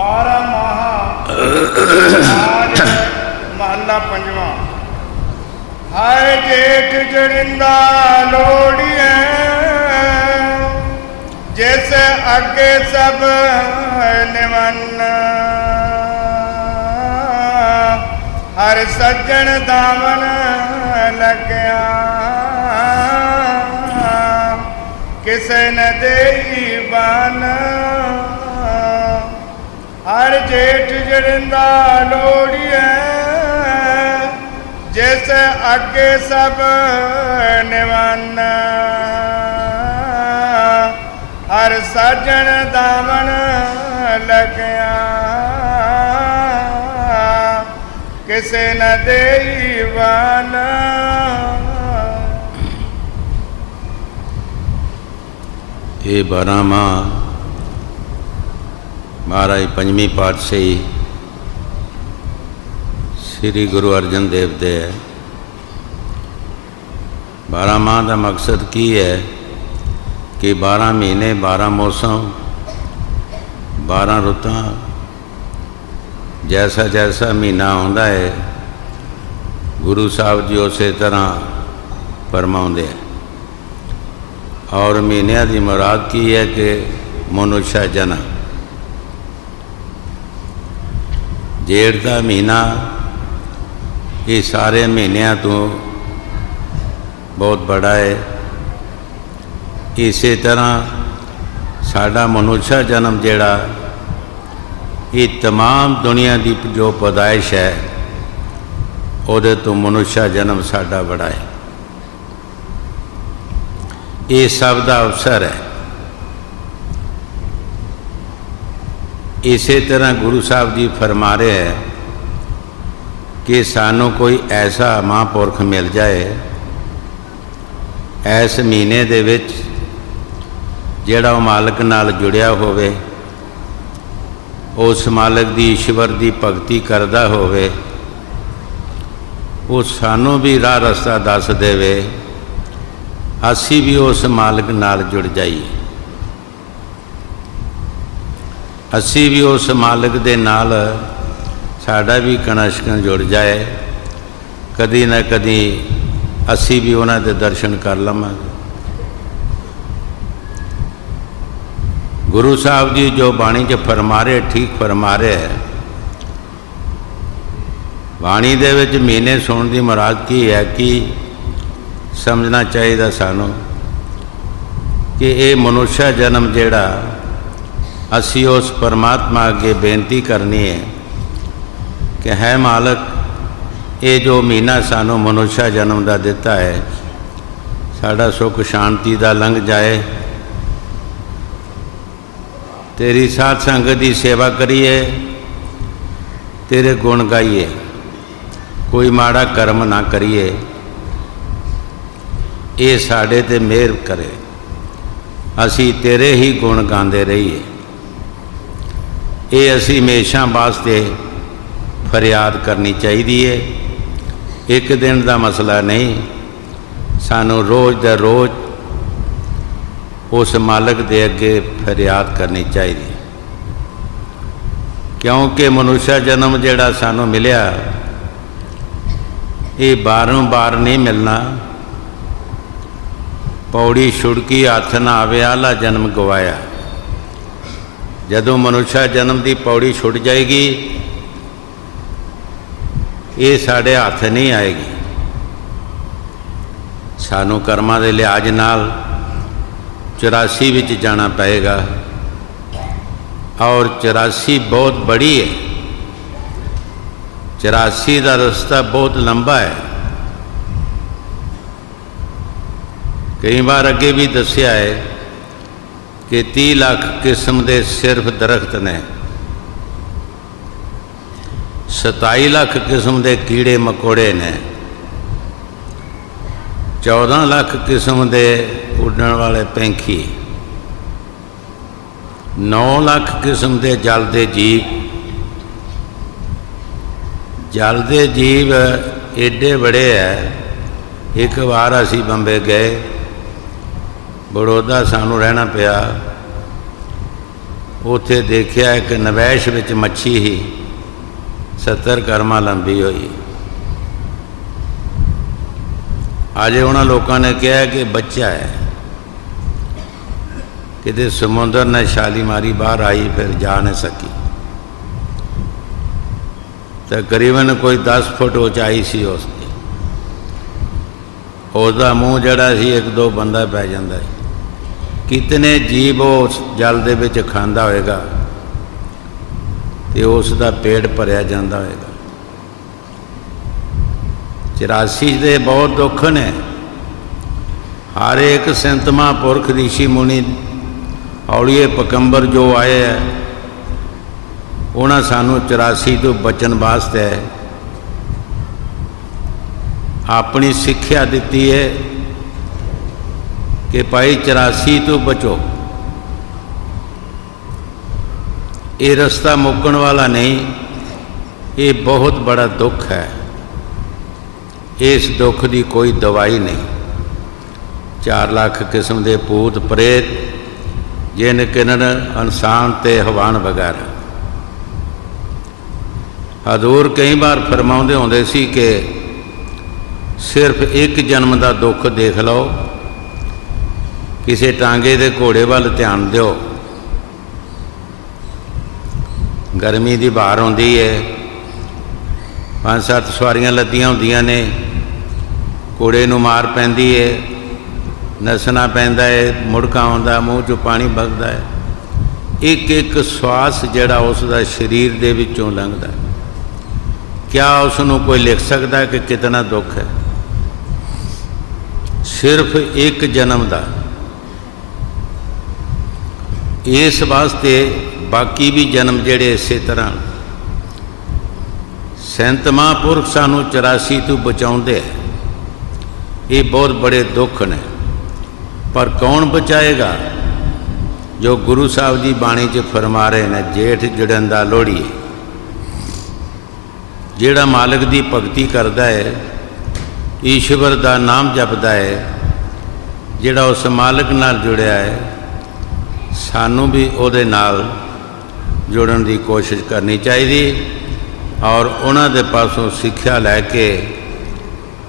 12 माहा आज महला पंजवा। हाय जेठ जड़िंदा लोड़िए जैसे अगे सब निवन। हर सज्जन दामन लग्या किसे न देई बन। हर जेठ जड़िंदा लोड़िए जैसे अगे सब निवन। हर सज्जन दामन लग्या किसे न देई बन। ये 12 माह महाराज पंजवीं पातशाही श्री गुरु अर्जन देव दे है। 12 माह का मकसद की है कि 12 महीने 12 मौसम 12 रुतां जैसा जैसा महीना आउंदा है गुरु साहब जी उस तरह फरमाउंदे है। और महीनों की मुराद की है कि मनुष्य जन्म। जेठ का महीना ये सारे महीनों तो बहुत बड़ा है। इस तरह साडा मनुष्य जन्म जिहड़ा ये तमाम दुनिया की जो पैदाइश है उहदे तो मनुष्य जन्म साडा बड़ा है। ये सब का अवसर है। इस तरह गुरु साहब जी फरमा रहे हैं कि सानू कोई ऐसा महापुरख मिल जाए ऐस महीने दे विच जिहड़ा मालक नाल जुड़िया होवे, उस मालक दी ईश्वर दी भगती करदा होवे, वो सानू भी राह रस्ता दस देवे, असी भी उस मालक नाल जुड़ जाइए। असी भी उस मालक दे नाल साडा भी कणशकन जुड़ जाए। कदी ना कदी असी भी उन्हां दे दर्शन कर लवांगे। गुरु साहब जी जो बाणी च फरमा रहे ठीक फरमा रहे है। बाणी दे विच महीने सुनने की मुराद की है कि समझना चाहिए सानू कि ये मनुष्य जन्म जिहड़ा असी उस परमात्मा अगे बेनती करनी है कि है मालक ये जो महीना सानू मनुष्य जन्म का दिता है साड़ा सुख शांति का लंघ जाए। तेरी साध संगत की सेवा करिए, तेरे गुण गाइए, कोई माड़ा कर्म ना करिए। ये साढ़े ते मेहर करे, असी तेरे ही गुण गाते रहिए। ये असी हमेशा वास्ते फरियाद करनी चाहिए। एक दिन का मसला नहीं, सानू रोज़ द रोज़ उस मालक दे अगे फरियाद करनी चाहिए। क्योंकि मनुष्य जन्म जिहड़ा सानू मिलिया ये बारों बार नहीं मिलना। पौड़ी छुड़की हथ ना आवे आला जन्म गवाया। जदों मनुष्य जन्म की पौड़ी छुट जाएगी ये साढ़े हाथ नहीं आएगी। सानू कर्मां दे लिहाज नाल 84 विच जाना पएगा और 84 बहुत बड़ी है। 84 का रास्ता बहुत लंबा है। कई बार अगे भी दसिया है कि 30 लाख किस्म के सिर्फ दरख्त ने, 27 लाख किस्म के कीड़े मकोड़े ने, 14 लाख किस्म के उड़न वाले पैंखी, 9 लाख किस्म के जल के जीव। जल के जीव एडे बड़े है। एक बार असी बंबे गए, बड़ौदा सानू रहना पिया। ਉੱਥੇ ਦੇਖਿਆ ਇੱਕ ਨਵੈਸ਼ ਵਿੱਚ ਮੱਛੀ ਹੀ 70 ਕਰਮਾਂ ਲੰਬੀ ਹੋਈ। ਅੱਜ ਉਹਨਾਂ ਲੋਕਾਂ ਨੇ ਕਿਹਾ ਕਿ ਬੱਚਾ ਹੈ, ਕਿਤੇ ਸਮੁੰਦਰ ਨੇ ਛਾਲੀ ਮਾਰੀ ਬਾਹਰ ਆਈ, ਫਿਰ ਜਾ ਨਹੀਂ ਸਕੀ। ਤਕਰੀਬਨ ਕੋਈ 10 ਫੁੱਟ ਉਚਾਈ ਸੀ ਉਸ ਦੀ। उसका मूँह जड़ा सी 1-2 बंदा पै जाता है। कितने जीव उस जल दे विच खांदा होएगा ते उसका पेट भरिया जाता होएगा। 84 दे बहुत दुख ने। हर एक संत महापुरख ऋषि मुनि औलिए पकंबर जो आए है, उन्हें सानू 84 तो बचन वास्ते अपनी सिक्ख्या दी है कि भाई 84 तो बचो। ये रास्ता मुक्कण वाला नहीं, ये बहुत बड़ा दुख है। इस दुख की कोई दवाई नहीं। 4 लाख किस्म के भूत प्रेत जिन किन्नर इंसान ते हवान वगैरह। हजूर कई बार फरमाउंदे होंदे सी कि सिर्फ एक जन्म का दुख देख लो, किसी टांगे के घोड़े वाल ध्यान दो। गर्मी की बहार होंदी है, 5-7 सवारियां लदियां होंदियां ने, घोड़े नूं मार पैंदी है, नसना पैंदा है, मुड़का आउंदा, मूँह चों पानी बगदा है। एक एक श्वास जिहड़ा उसका शरीर दे विचों लंघदा, क्या उसनूं कोई लिख सकता है कि कितना दुख है? सिर्फ एक जन्म का। इस वास्ते बाकी भी जन्म जेड़े इस तरह संत महापुरख सानू 84 तो बचाउंदे है। ये बहुत बड़े दुख ने, पर कौन बचाएगा? जो गुरु साहब जी बाणी च फरमा रहे हैं, जेठ जड़ंदा लोहड़ी। जेड़ा मालिक की भगती करता है, ईश्वर का नाम जपदा है, जिहड़ा उस मालिक नाल जुड़िया है, सानू भी उहदे नाल जुड़न की कोशिश करनी चाहिए और उन्हां दे पासों सिक्ख्या लैके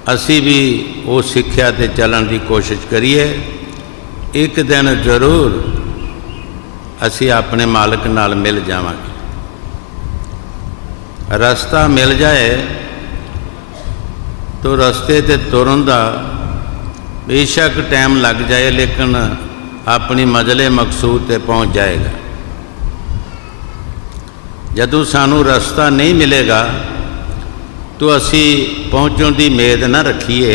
असी भी उस सिक्ख्या ते चलन की कोशिश करिए। एक दिन जरूर असी अपने मालिक नाल मिल जावांगे। रास्ता मिल जाए तो रस्ते ते तुरन दा बेशक टाइम लग जाए, लेकिन अपनी मजले मकसूद ते पहुँच जाएगा। जदों सानू रास्ता नहीं मिलेगा तो असी पहुँचने की उम्मीद न रखिए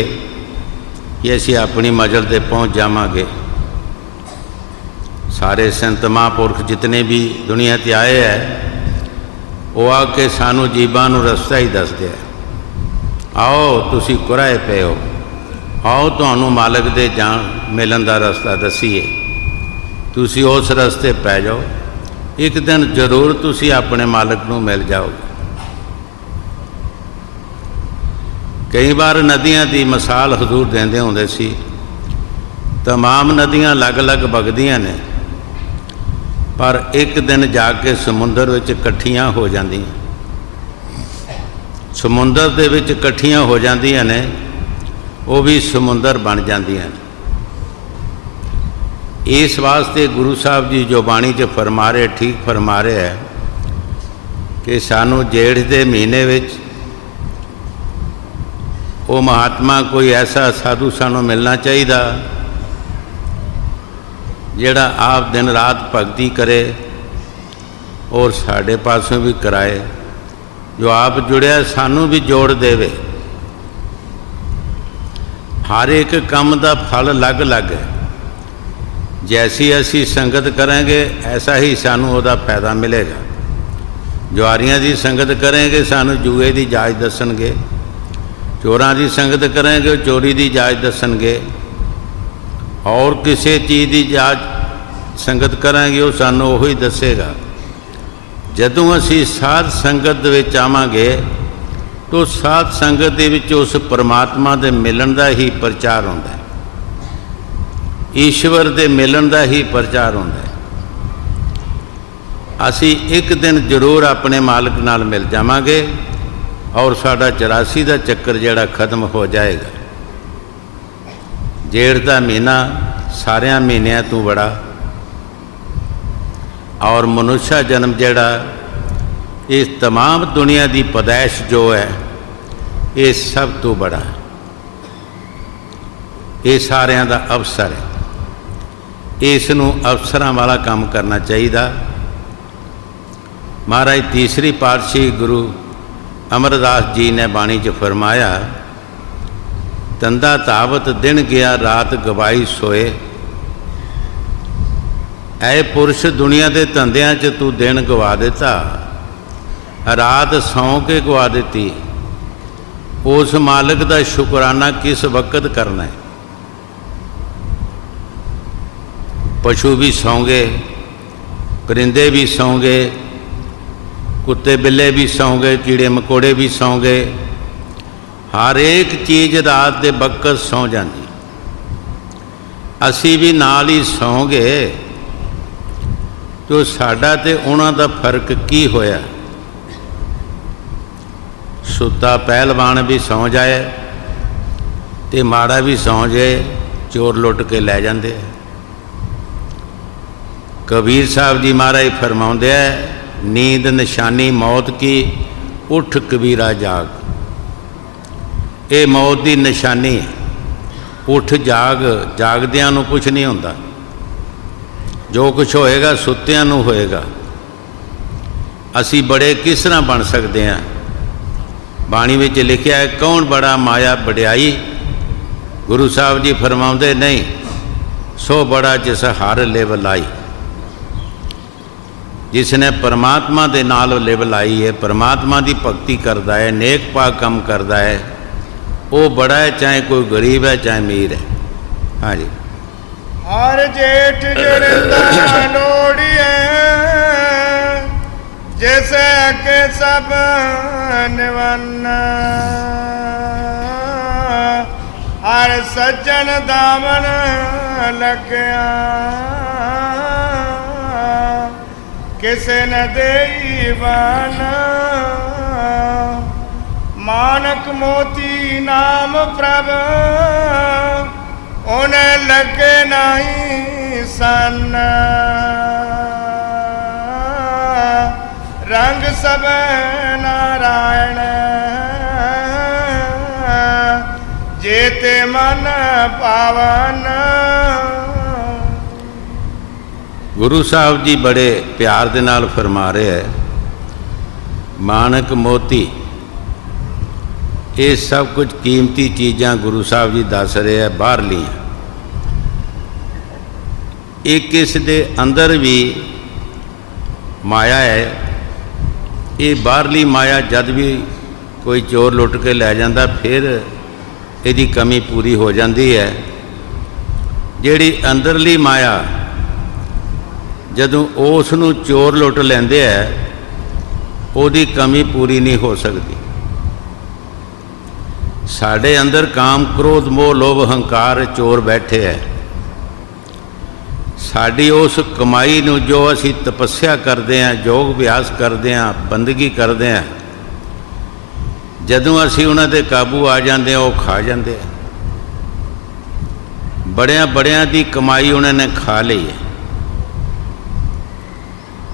कि असी अपनी मंजिल ते पहुँच जावांगे। सारे संत महापुरख जितने भी दुनिया ते आए हैं, वो आके सानू जीवां नू रास्ता ही दसदे है। आओ तुसी कुराए पे हो, आओ तुहानू मालिक दे जान मिलन का रास्ता दसीए, तुसी उस रास्ते पै जाओ। एक दिन जरूर तुसी अपने मालिक नू मिल जाओगे। कई बार नदियां की मिसाल हजूर देंदे होंदे सी। तमाम नदियां अलग अलग बगदियां ने, पर एक दिन जाके समुंदर विच इकट्ठियां हो जांदियां। समुंदर दे विच इकट्ठियां हो जांदियां ने, वो भी समुंदर बन जांदियां ने। इस वास्ते गुरु साहब जी जो बाणी च फरमा रहे, ठीक फरमा रहे है कि सानू जेठ दे महीने विच वो महात्मा कोई ऐसा साधु सानू मिलना चाहिए जिहड़ा आप दिन रात भगती करे और साढ़े पासों भी कराए। जो आप जुड़िया सानू भी जोड़ देवे। हर एक काम का फल अलग अलग है। जैसी असी संगत करेंगे ऐसा ही सानू उहदा फायदा मिलेगा। जुआरियां की संगत करेंगे सानू जुए की जाच दसणगे, चोरां की संगत करेंगे चोरी की जाच दसणगे, और किसी चीज़ की जाच संगत करेंगे वो सानू वही दसेगा। जदों असी साध संगत विच आवांगे तो साध संगत दे विच उस परमात्मा दे मिलन का ही प्रचार होंदा है, ईश्वर दे मिलन का ही प्रचार होंदा है। ਅਸੀਂ ਇੱਕ ਦਿਨ ਜ਼ਰੂਰ ਆਪਣੇ ਮਾਲਕ ਨਾਲ ਮਿਲ ਜਾਵਾਂਗੇ ਔਰ ਸਾਡਾ 84 ਦਾ ਚੱਕਰ ਜਿਹੜਾ ਖਤਮ ਹੋ ਜਾਏਗਾ। ਜੇਠ ਦਾ ਮਹੀਨਾ ਸਾਰਿਆਂ ਮਹੀਨਿਆਂ ਤੋਂ ਬੜਾ ਔਰ ਮਨੁੱਖਾ ਜਨਮ ਜਿਹੜਾ ਇਸ तमाम ਦੁਨੀਆ ਦੀ ਪੈਦਾਇਸ਼ ਜੋ ਹੈ ਇਹ ਸਭ ਤੋਂ ਬੜਾ, ਇਹ ਸਾਰਿਆਂ ਦਾ ਅਵਸਰ ਹੈ। ਇਸ ਨੂੰ ਅਵਸਰਾਂ ਵਾਲਾ ਕੰਮ ਕਰਨਾ ਚਾਹੀਦਾ। ਮਹਾਰਾਜ ਤੀਸਰੀ ਪਾਤਸ਼ਾਹੀ ਗੁਰੂ ਅਮਰਦਾਸ ਜੀ ਨੇ ਬਾਣੀ 'ਚ ਫਰਮਾਇਆ, ਤੰਦਾ ਧਾਵਤ ਦਿਨ ਗਿਆ ਰਾਤ ਗਵਾਈ ਸੋਏ। ਐ ਪੁਰਸ਼ ਦੁਨੀਆ ਦੇ ਧੰਦਿਆਂ 'ਚ ਤੂੰ ਦਿਨ ਗਵਾ ਦਿੱਤਾ, ਰਾਤ ਸੌਂ ਕੇ ਗਵਾ ਦਿੱਤੀ। ਉਸ ਮਾਲਕ ਦਾ ਸ਼ੁਕਰਾਨਾ ਕਿਸ ਵਕਤ ਕਰਨਾ ਹੈ? ਪਸ਼ੂ ਵੀ ਸੌਂ ਗਏ, परिंदे भी सौ गए, कुत्ते बिल्ले भी सौ गए, कीड़े मकोड़े भी सौ गए। हर एक चीज़ रात के वक्त सौ जाती। असी भी नाल ही सौ गए तो साडा ते उन्हां दा फर्क की होया? सुता पहलवान भी सौ जाए तो माड़ा भी सौ जाए, चोर लुट के लै जाते। कबीर साहब जी महाराज फरमाउंदे है, नींद निशानी मौत की, उठ कबीरा जाग। ये मौत की निशानी है, उठ जाग। जागदियां नूं कुछ नहीं होंदा, जो कुछ होएगा सुत्तियां नूं होएगा। असी बड़े किस तरह बन सकते हैं? बाणी विच लिखिया है, कौन बड़ा माया बड़ियाई। गुरु साहब जी फरमाउंदे नहीं, सो बड़ा जिस हर लिव लाई। जिसने परमात्मा दे नाल लिव लाई है, परमात्मा की भगती करता है, नेक पाक काम करता है, वो बड़ा है, चाहे कोई गरीब है चाहे अमीर है। हाँ जी। हर जेठ जड़ता लोड़िए, जैसे के सब निवन्ना। हर सज्जन दामन लग्या, किसे न देवाना। मानक मोती नाम प्रभ, उन्हें लगे नहीं सन। रंग सब नारायण, जेते मन पावन। गुरु साहब जी बड़े प्यार दे नाल फरमा रहे हैं, मानक मोती, ये सब कुछ कीमती चीज़ां गुरु साहब जी दस रहे हैं बाहर लिया। एक इस दे अंदर भी माया है। ये बाहरली माया जद भी कोई चोर लुट के लै जाता, फिर इसकी कमी पूरी हो जाती है। जिहड़ी अंदरली माया जदों उसनूं चोर लुट लैंदे है, उसकी कमी पूरी नहीं हो सकती। साढ़े अंदर काम क्रोध मोह लोभ हंकार चोर बैठे है। साड़ी उस कमाई नूं जो असी तपस्या करते हैं, योग अभ्यास करते हैं, बंदगी करते हैं, जदों असी उन्हां दे काबू आ जाते हैं, वो खा जाते हैं। बड़ियां बड़ियां दी कमाई उन्होंने खा ली है।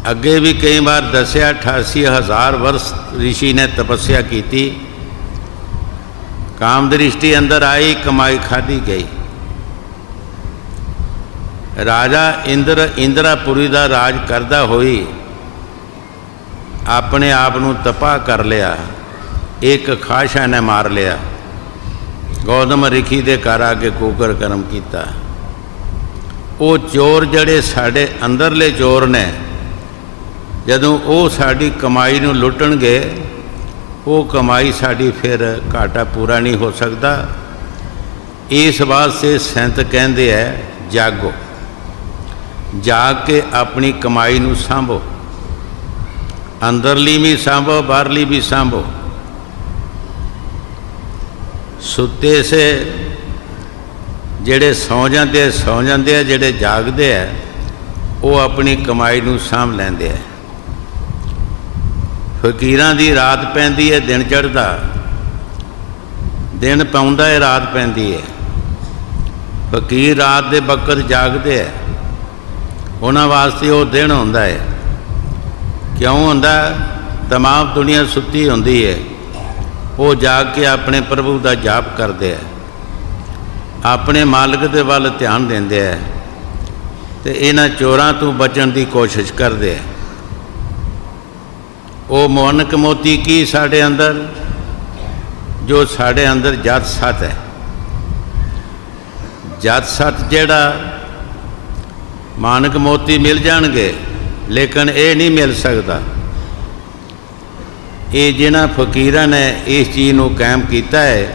अगे भी कई बार दसिया 88,000 वर्ष ऋषि ने तपस्या की थी। काम दृष्टि अंदर आई, कमाई खाधी गई। राजा इंद्रापुरी का राज करदा होई अपने आप नूं तपा कर लिया। एक खाशा ने मार लिया, गौतम ऋषि के घर आके कुकर कर्म किया। वो चोर जड़े साढ़े अंदरले चोर ने, जदों वो साड़ी कमाई नूं लुटणगे, वो कमाई साड़ी फिर घाटा पूरा नहीं हो सकता। इस वास्ते संत कहते हैं, जागो, जाग के अपनी कमाई नूं सांभो। अंदरली भी सांभो, बाहरली भी सांभो। सुते से जेड़े सौ जाते हैं, जेड़े जागते हैं, वो अपनी कमाई नूं सांभ लैंदे हैं। ਫਕੀਰਾਂ ਦੀ ਰਾਤ ਪੈਂਦੀ ਹੈ, ਦਿਨ ਚੜ੍ਹਦਾ, ਦਿਨ ਪਾਉਂਦਾ ਹੈ, ਰਾਤ ਪੈਂਦੀ ਹੈ। ਫਕੀਰ ਰਾਤ ਦੇ ਵਕਤ ਜਾਗਦੇ ਹੈ, ਉਹਨਾਂ ਵਾਸਤੇ ਉਹ ਦਿਨ ਹੁੰਦਾ ਹੈ। ਕਿਉਂ ਹੁੰਦਾ? ਤਮਾਮ ਦੁਨੀਆ ਸੁੱਤੀ ਹੁੰਦੀ ਹੈ, ਉਹ ਜਾਗ ਕੇ ਆਪਣੇ ਪ੍ਰਭੂ ਦਾ ਜਾਪ ਕਰਦੇ ਹੈ, ਆਪਣੇ ਮਾਲਕ ਦੇ ਵੱਲ ਧਿਆਨ ਦਿੰਦੇ ਹੈ ਤੇ ਇਹਨਾਂ ਚੋਰਾਂ ਤੋਂ ਬਚਣ ਦੀ ਕੋਸ਼ਿਸ਼ ਕਰਦੇ ਹੈ। ਉਹ ਮੋਨਕ ਮੋਤੀ ਕੀ ਸਾਡੇ ਅੰਦਰ, ਜੋ ਸਾਡੇ ਅੰਦਰ ਜਤ ਸਤ ਹੈ। ਜਤ ਸਤ ਜਿਹੜਾ ਮਾਨਕ ਮੋਤੀ ਮਿਲ ਜਾਣਗੇ, ਲੇਕਿਨ ਇਹ ਨਹੀਂ ਮਿਲ ਸਕਦਾ। ਇਹ ਜਿਹਨਾਂ ਫਕੀਰਾਂ ਨੇ ਇਸ ਚੀਜ਼ ਨੂੰ ਕਾਇਮ ਕੀਤਾ ਹੈ,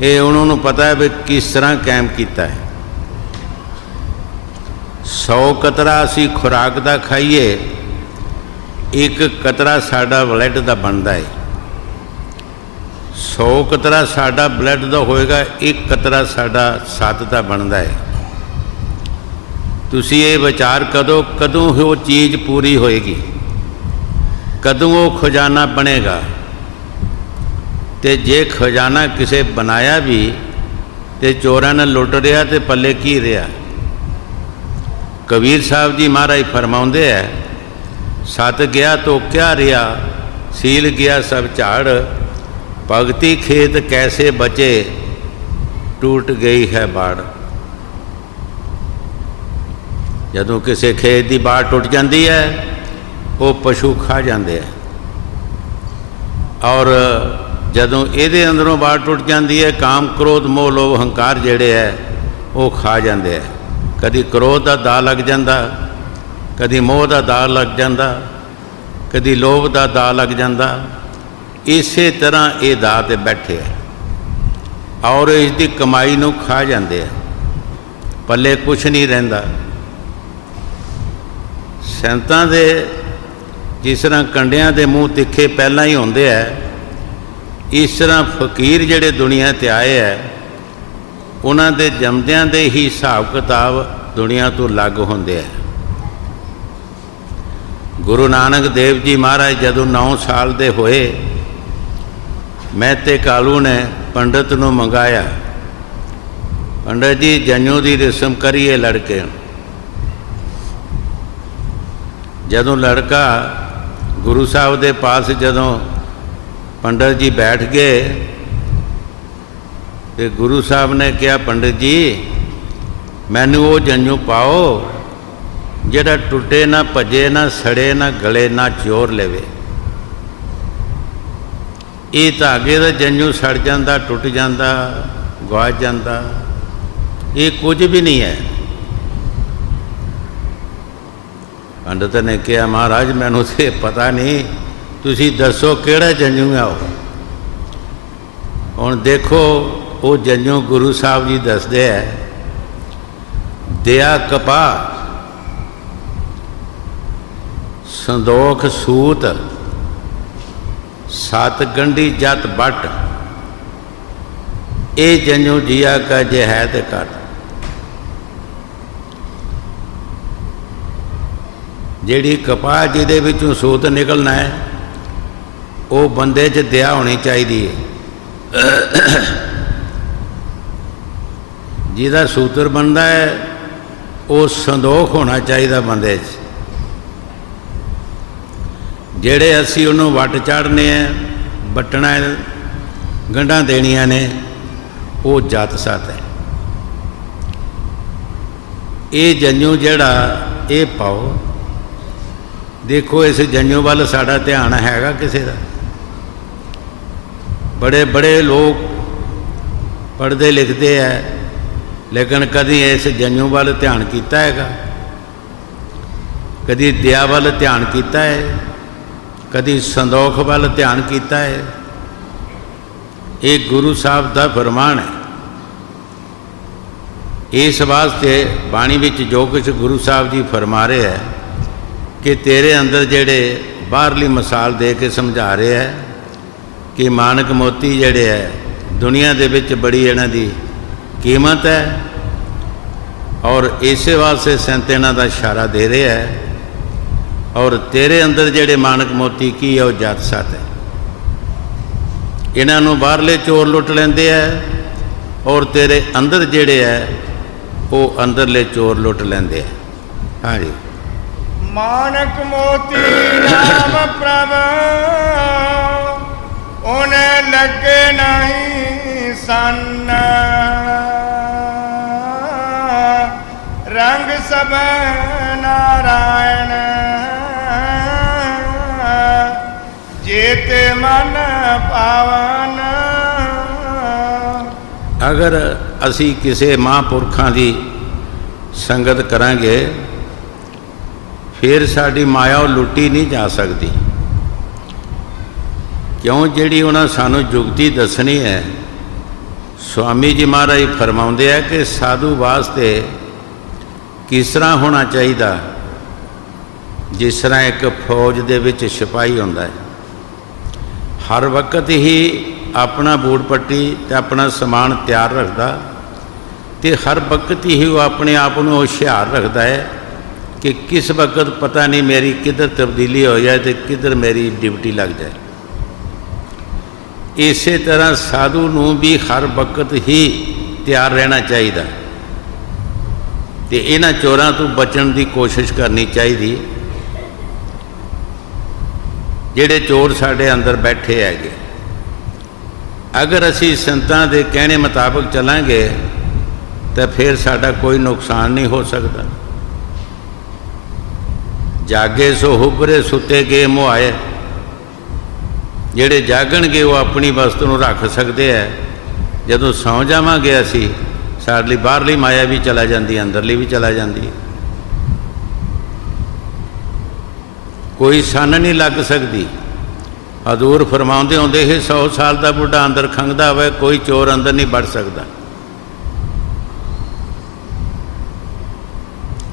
ਇਹ ਉਹਨਾਂ ਨੂੰ ਪਤਾ ਹੈ ਵੀ ਕਿਸ ਤਰ੍ਹਾਂ ਕਾਇਮ ਕੀਤਾ ਹੈ। 100 ਕਤਰਾ ਅਸੀਂ ਖੁਰਾਕ ਦਾ ਖਾਈਏ, ਇੱਕ ਕਤਰਾ ਸਾਡਾ ਬਲੱਡ ਦਾ ਬਣਦਾ ਹੈ। 100 ਕਤਰਾ ਸਾਡਾ ਬਲੱਡ ਦਾ ਹੋਏਗਾ, ਇੱਕ ਕਤਰਾ ਸਾਡਾ ਸੱਤ ਦਾ ਬਣਦਾ ਹੈ। ਤੁਸੀਂ ਇਹ ਵਿਚਾਰ ਕਦੋਂ ਉਹ ਚੀਜ਼ ਪੂਰੀ ਹੋਏਗੀ, ਕਦੋਂ ਉਹ ਖਜ਼ਾਨਾ ਬਣੇਗਾ। ਤੇ ਜੇ ਖਜ਼ਾਨਾ ਕਿਸੇ ਬਣਾਇਆ ਵੀ ਤੇ ਚੋਰਾਂ ਨੇ ਲੁੱਟ ਰਿਹਾ ਤੇ ਪੱਲੇ ਕੀ ਰਿਹਾ। ਕਬੀਰ ਸਾਹਿਬ ਜੀ ਮਹਾਰਾਜ ਫਰਮਾਉਂਦੇ ਹੈ, ਸਤ ਗਿਆ ਤੋ ਕਿਆ ਰਿਹਾ, ਸੀਲ ਗਿਆ ਸਭ ਝਾੜ, ਭਗਤੀ ਖੇਤ ਕੈਸੇ ਬਚੇ, ਟੂਟ ਗਈ ਹੈ ਬਾੜ। ਜਦੋਂ ਕਿਸੇ ਖੇਤ ਦੀ ਬਾੜ ਟੁੱਟ ਜਾਂਦੀ ਹੈ, ਉਹ ਪਸ਼ੂ ਖਾ ਜਾਂਦੇ ਹੈ। ਔਰ ਜਦੋਂ ਇਹਦੇ ਅੰਦਰੋਂ ਬਾੜ ਟੁੱਟ ਜਾਂਦੀ ਹੈ, ਕਾਮ ਕ੍ਰੋਧ ਮੋਹ ਲੋਭ ਹੰਕਾਰ ਜਿਹੜੇ ਹੈ ਉਹ ਖਾ ਜਾਂਦੇ ਹੈ। ਕਦੀ ਕ੍ਰੋਧ ਦਾ ਦਾਅ ਲੱਗ ਜਾਂਦਾ, ਕਦੀ ਮੋਹ ਦਾ ਦਾਅ ਲੱਗ ਜਾਂਦਾ, ਕਦੀ ਲੋਭ ਦਾ ਦਾਅ ਲੱਗ ਜਾਂਦਾ। ਇਸੇ ਤਰ੍ਹਾਂ ਇਹ ਦਾਅ 'ਤੇ ਬੈਠੇ ਹੈ ਔਰ ਇਸ ਦੀ ਕਮਾਈ ਨੂੰ ਖਾ ਜਾਂਦੇ ਹੈ, ਪੱਲੇ ਕੁਛ ਨਹੀਂ ਰਹਿੰਦਾ। ਸੰਤਾਂ ਦੇ ਜਿਸ ਤਰ੍ਹਾਂ ਕੰਡਿਆਂ ਦੇ ਮੂੰਹ ਤਿੱਖੇ ਪਹਿਲਾਂ ਹੀ ਹੁੰਦੇ ਹੈ, ਇਸ ਤਰ੍ਹਾਂ ਫਕੀਰ ਜਿਹੜੇ ਦੁਨੀਆ 'ਤੇ ਆਏ ਹੈ, ਉਹਨਾਂ ਦੇ ਜੰਮਦਿਆਂ ਦੇ ਹੀ ਹਿਸਾਬ ਕਿਤਾਬ ਦੁਨੀਆ ਤੋਂ ਅਲੱਗ ਹੁੰਦੇ ਹੈ। ਗੁਰੂ ਨਾਨਕ ਦੇਵ ਜੀ ਮਹਾਰਾਜ ਜਦੋਂ 9 ਸਾਲ ਦੇ ਹੋਏ, ਮਹਿਤੇ ਕਾਲੂ ਨੇ ਪੰਡਤ ਨੂੰ ਮੰਗਾਇਆ, ਪੰਡਤ ਜੀ ਜਨੇਊ ਦੀ ਰਸਮ ਕਰੀਏ ਲੜਕੇ। ਜਦੋਂ ਲੜਕਾ ਗੁਰੂ ਸਾਹਿਬ ਦੇ ਪਾਸ ਜਦੋਂ ਪੰਡਤ ਜੀ ਬੈਠ ਗਏ ਤੇ ਗੁਰੂ ਸਾਹਿਬ ਨੇ ਕਿਹਾ, ਪੰਡਤ ਜੀ ਮੈਨੂੰ ਉਹ ਜਨੇਊ ਪਾਓ ਜਿਹੜਾ ਟੁੱਟੇ ਨਾ, ਭੱਜੇ ਨਾ, ਸੜੇ ਨਾ, ਗਲੇ ਨਾ, ਚੋਰ ਲਵੇ। ਇਹ ਧਾਗੇ ਦਾ ਜਨੇਊ ਸੜ ਜਾਂਦਾ, ਟੁੱਟ ਜਾਂਦਾ, ਗਵਾਚ ਜਾਂਦਾ, ਇਹ ਕੁਝ ਵੀ ਨਹੀਂ ਹੈ। ਪੰਡਤ ਨੇ ਕਿਹਾ, ਮਹਾਰਾਜ ਮੈਨੂੰ ਤੇ ਪਤਾ ਨਹੀਂ, ਤੁਸੀਂ ਦੱਸੋ ਕਿਹੜਾ ਜਨੇਊ ਹੈ ਉਹ। ਹੁਣ ਦੇਖੋ ਉਹ ਜਨੇਊ ਗੁਰੂ ਸਾਹਿਬ ਜੀ ਦੱਸਦੇ ਹੈ, ਦਿਆ ਕਪਾਹ, ਸੰਦੋਖ ਸੂਤ, ਸਤ ਗੰਢੀ ਜਤ ਬੱਟ, ਇਹ ਜਨੇਊ ਜੀਆ ਕਾ ਜੇ ਹੈ ਤੇ ਘਟ। ਜਿਹੜੀ ਕਪਾਹ ਜਿਹਦੇ ਵਿੱਚੋਂ ਸੂਤ ਨਿਕਲਣਾ ਹੈ, ਉਹ ਬੰਦੇ 'ਚ ਦਇਆ ਹੋਣੀ ਚਾਹੀਦੀ ਹੈ। ਜਿਹਦਾ ਸੂਤਰ ਬਣਦਾ ਹੈ, ਉਹ ਸੰਦੋਖ ਹੋਣਾ ਚਾਹੀਦਾ ਬੰਦੇ 'ਚ। ਜਿਹੜੇ ਅਸੀਂ ਉਹਨੂੰ ਵੱਟ ਚਾੜਨੇ ਹੈ, ਵੱਟਣਾ ਹੈ, ਗੰਢਾਂ ਦੇਣੀਆਂ ਨੇ, ਉਹ ਜਤ ਸਤ ਹੈ। ਇਹ ਜਨੇਊ ਜਿਹੜਾ ਇਹ ਪਾਓ। ਦੇਖੋ ਇਸ ਜਨੇਊ ਵੱਲ ਸਾਡਾ ਧਿਆਨ ਹੈਗਾ ਕਿਸੇ ਦਾ? ਬੜੇ ਬੜੇ ਲੋਕ ਪੜ੍ਹਦੇ ਲਿਖਦੇ ਹੈ, ਲੇਕਿਨ ਕਦੀ ਇਸ ਜਨੇਊ ਵੱਲ ਧਿਆਨ ਕੀਤਾ ਹੈਗਾ? ਕਦੀ ਦਇਆ ਵੱਲ ਧਿਆਨ ਕੀਤਾ ਹੈ? ਕਦੀ ਸੰਦੋਖ ਵੱਲ ਧਿਆਨ ਕੀਤਾ ਹੈ? ਇਹ ਗੁਰੂ ਸਾਹਿਬ ਦਾ ਫਰਮਾਨ ਹੈ। ਇਸ ਵਾਸਤੇ ਬਾਣੀ ਵਿੱਚ ਜੋ ਕੁਛ ਗੁਰੂ ਸਾਹਿਬ ਜੀ ਫਰਮਾ ਰਹੇ ਹੈ ਕਿ ਤੇਰੇ ਅੰਦਰ ਜਿਹੜੇ ਬਾਹਰਲੀ ਮਿਸਾਲ ਦੇ ਕੇ ਸਮਝਾ ਰਹੇ ਹੈ ਕਿ ਮਾਨਕ ਮੋਤੀ ਜਿਹੜੇ ਹੈ ਦੁਨੀਆ ਦੇ ਵਿੱਚ ਬੜੀ ਇਹਨਾਂ ਦੀ ਕੀਮਤ ਹੈ, ਔਰ ਇਸੇ ਵਾਸਤੇ ਸੰਤ ਇਹਨਾਂ ਦਾ ਇਸ਼ਾਰਾ ਦੇ ਰਹੇ ਹੈ। ਔਰ ਤੇਰੇ ਅੰਦਰ ਜਿਹੜੇ ਮਾਨਕ ਮੋਤੀ ਕੀ ਹੈ ਉਹ ਜਾਤ ਸਤ ਹੈ। ਇਹਨਾਂ ਨੂੰ ਬਾਹਰਲੇ ਚੋਰ ਲੁੱਟ ਲੈਂਦੇ ਹੈ ਔਰ ਤੇਰੇ ਅੰਦਰ ਜਿਹੜੇ ਹੈ ਉਹ ਅੰਦਰਲੇ ਚੋਰ ਲੁੱਟ ਲੈਂਦੇ ਹੈ। ਹਾਂਜੀ। ਮਾਨਕ ਮੋਤੀ ਨਾਮ ਪ੍ਰਭ ਉਹਨੇ ਲੱਗੇ ਨਹੀਂ ਸੰਨ ਰੰਗ ਸਭ ਨਾਰਾਇਣ ਜੇਤੇ ਮਨ ਪਾਵਨ। ਅਗਰ ਅਸੀਂ ਕਿਸੇ ਮਹਾਂਪੁਰਖਾਂ ਦੀ ਸੰਗਤ ਕਰਾਂਗੇ ਫਿਰ ਸਾਡੀ ਮਾਇਆ ਉਹ ਲੁੱਟੀ ਨਹੀਂ ਜਾ ਸਕਦੀ। ਕਿਉਂ? ਜਿਹੜੀ ਉਹਨਾਂ ਸਾਨੂੰ ਜੁਗਤੀ ਦੱਸਣੀ ਹੈ। ਸਵਾਮੀ ਜੀ ਮਹਾਰਾਜ ਫਰਮਾਉਂਦੇ ਆ ਕਿ ਸਾਧੂ ਵਾਸਤੇ ਕਿਸ ਤਰ੍ਹਾਂ ਹੋਣਾ ਚਾਹੀਦਾ, ਜਿਸ ਤਰ੍ਹਾਂ ਇੱਕ ਫੌਜ ਦੇ ਵਿੱਚ ਸਿਪਾਹੀ ਹੁੰਦਾ ਹੈ। ਹਰ ਵਕਤ ਹੀ ਆਪਣਾ ਬੂਟ ਪੱਟੀ ਅਤੇ ਆਪਣਾ ਸਮਾਨ ਤਿਆਰ ਰੱਖਦਾ ਅਤੇ ਹਰ ਵਕਤ ਹੀ ਉਹ ਆਪਣੇ ਆਪ ਨੂੰ ਹੁਸ਼ਿਆਰ ਰੱਖਦਾ ਹੈ ਕਿ ਕਿਸ ਵਕਤ ਪਤਾ ਨਹੀਂ ਮੇਰੀ ਕਿੱਧਰ ਤਬਦੀਲੀ ਹੋ ਜਾਏ ਅਤੇ ਕਿੱਧਰ ਮੇਰੀ ਡਿਊਟੀ ਲੱਗ ਜਾਏ। ਇਸੇ ਤਰ੍ਹਾਂ ਸਾਧੂ ਨੂੰ ਵੀ ਹਰ ਵਕਤ ਹੀ ਤਿਆਰ ਰਹਿਣਾ ਚਾਹੀਦਾ ਅਤੇ ਇਹਨਾਂ ਚੋਰਾਂ ਤੋਂ ਬਚਣ ਦੀ ਕੋਸ਼ਿਸ਼ ਕਰਨੀ ਚਾਹੀਦੀ ਜਿਹੜੇ ਚੋਰ ਸਾਡੇ ਅੰਦਰ ਬੈਠੇ ਹੈਗੇ। ਅਗਰ ਅਸੀਂ ਸੰਤਾਂ ਦੇ ਕਹਿਣੇ ਮੁਤਾਬਕ ਚੱਲਾਂਗੇ ਤਾਂ ਫਿਰ ਸਾਡਾ ਕੋਈ ਨੁਕਸਾਨ ਨਹੀਂ ਹੋ ਸਕਦਾ। ਜਾਗੇ ਸੋ ਹੁਬਰੇ ਸੁੱਤੇ ਗਏ ਮੁਹਾਏ। ਜਿਹੜੇ ਜਾਗਣਗੇ ਉਹ ਆਪਣੀ ਵਸਤੂ ਨੂੰ ਰੱਖ ਸਕਦੇ ਹੈ। ਜਦੋਂ ਸੌਂ ਜਾਵਾਂਗੇ ਅਸੀਂ ਸਾਡੇ ਲਈ ਬਾਹਰਲੀ ਮਾਇਆ ਵੀ ਚਲਾ ਜਾਂਦੀ, ਅੰਦਰਲੀ ਵੀ ਚਲਾ ਜਾਂਦੀ। ਕੋਈ ਸੰਨ ਨਹੀਂ ਲੱਗ ਸਕਦੀ। ਹਜ਼ੂਰ ਫਰਮਾਉਂਦੇ ਹੁੰਦੇ ਇਹ 100 ਸਾਲ ਦਾ ਬੁੱਢਾ ਅੰਦਰ ਖੰਘਦਾ ਹੋਵੇ ਕੋਈ ਚੋਰ ਅੰਦਰ ਨਹੀਂ ਵੜ ਸਕਦਾ।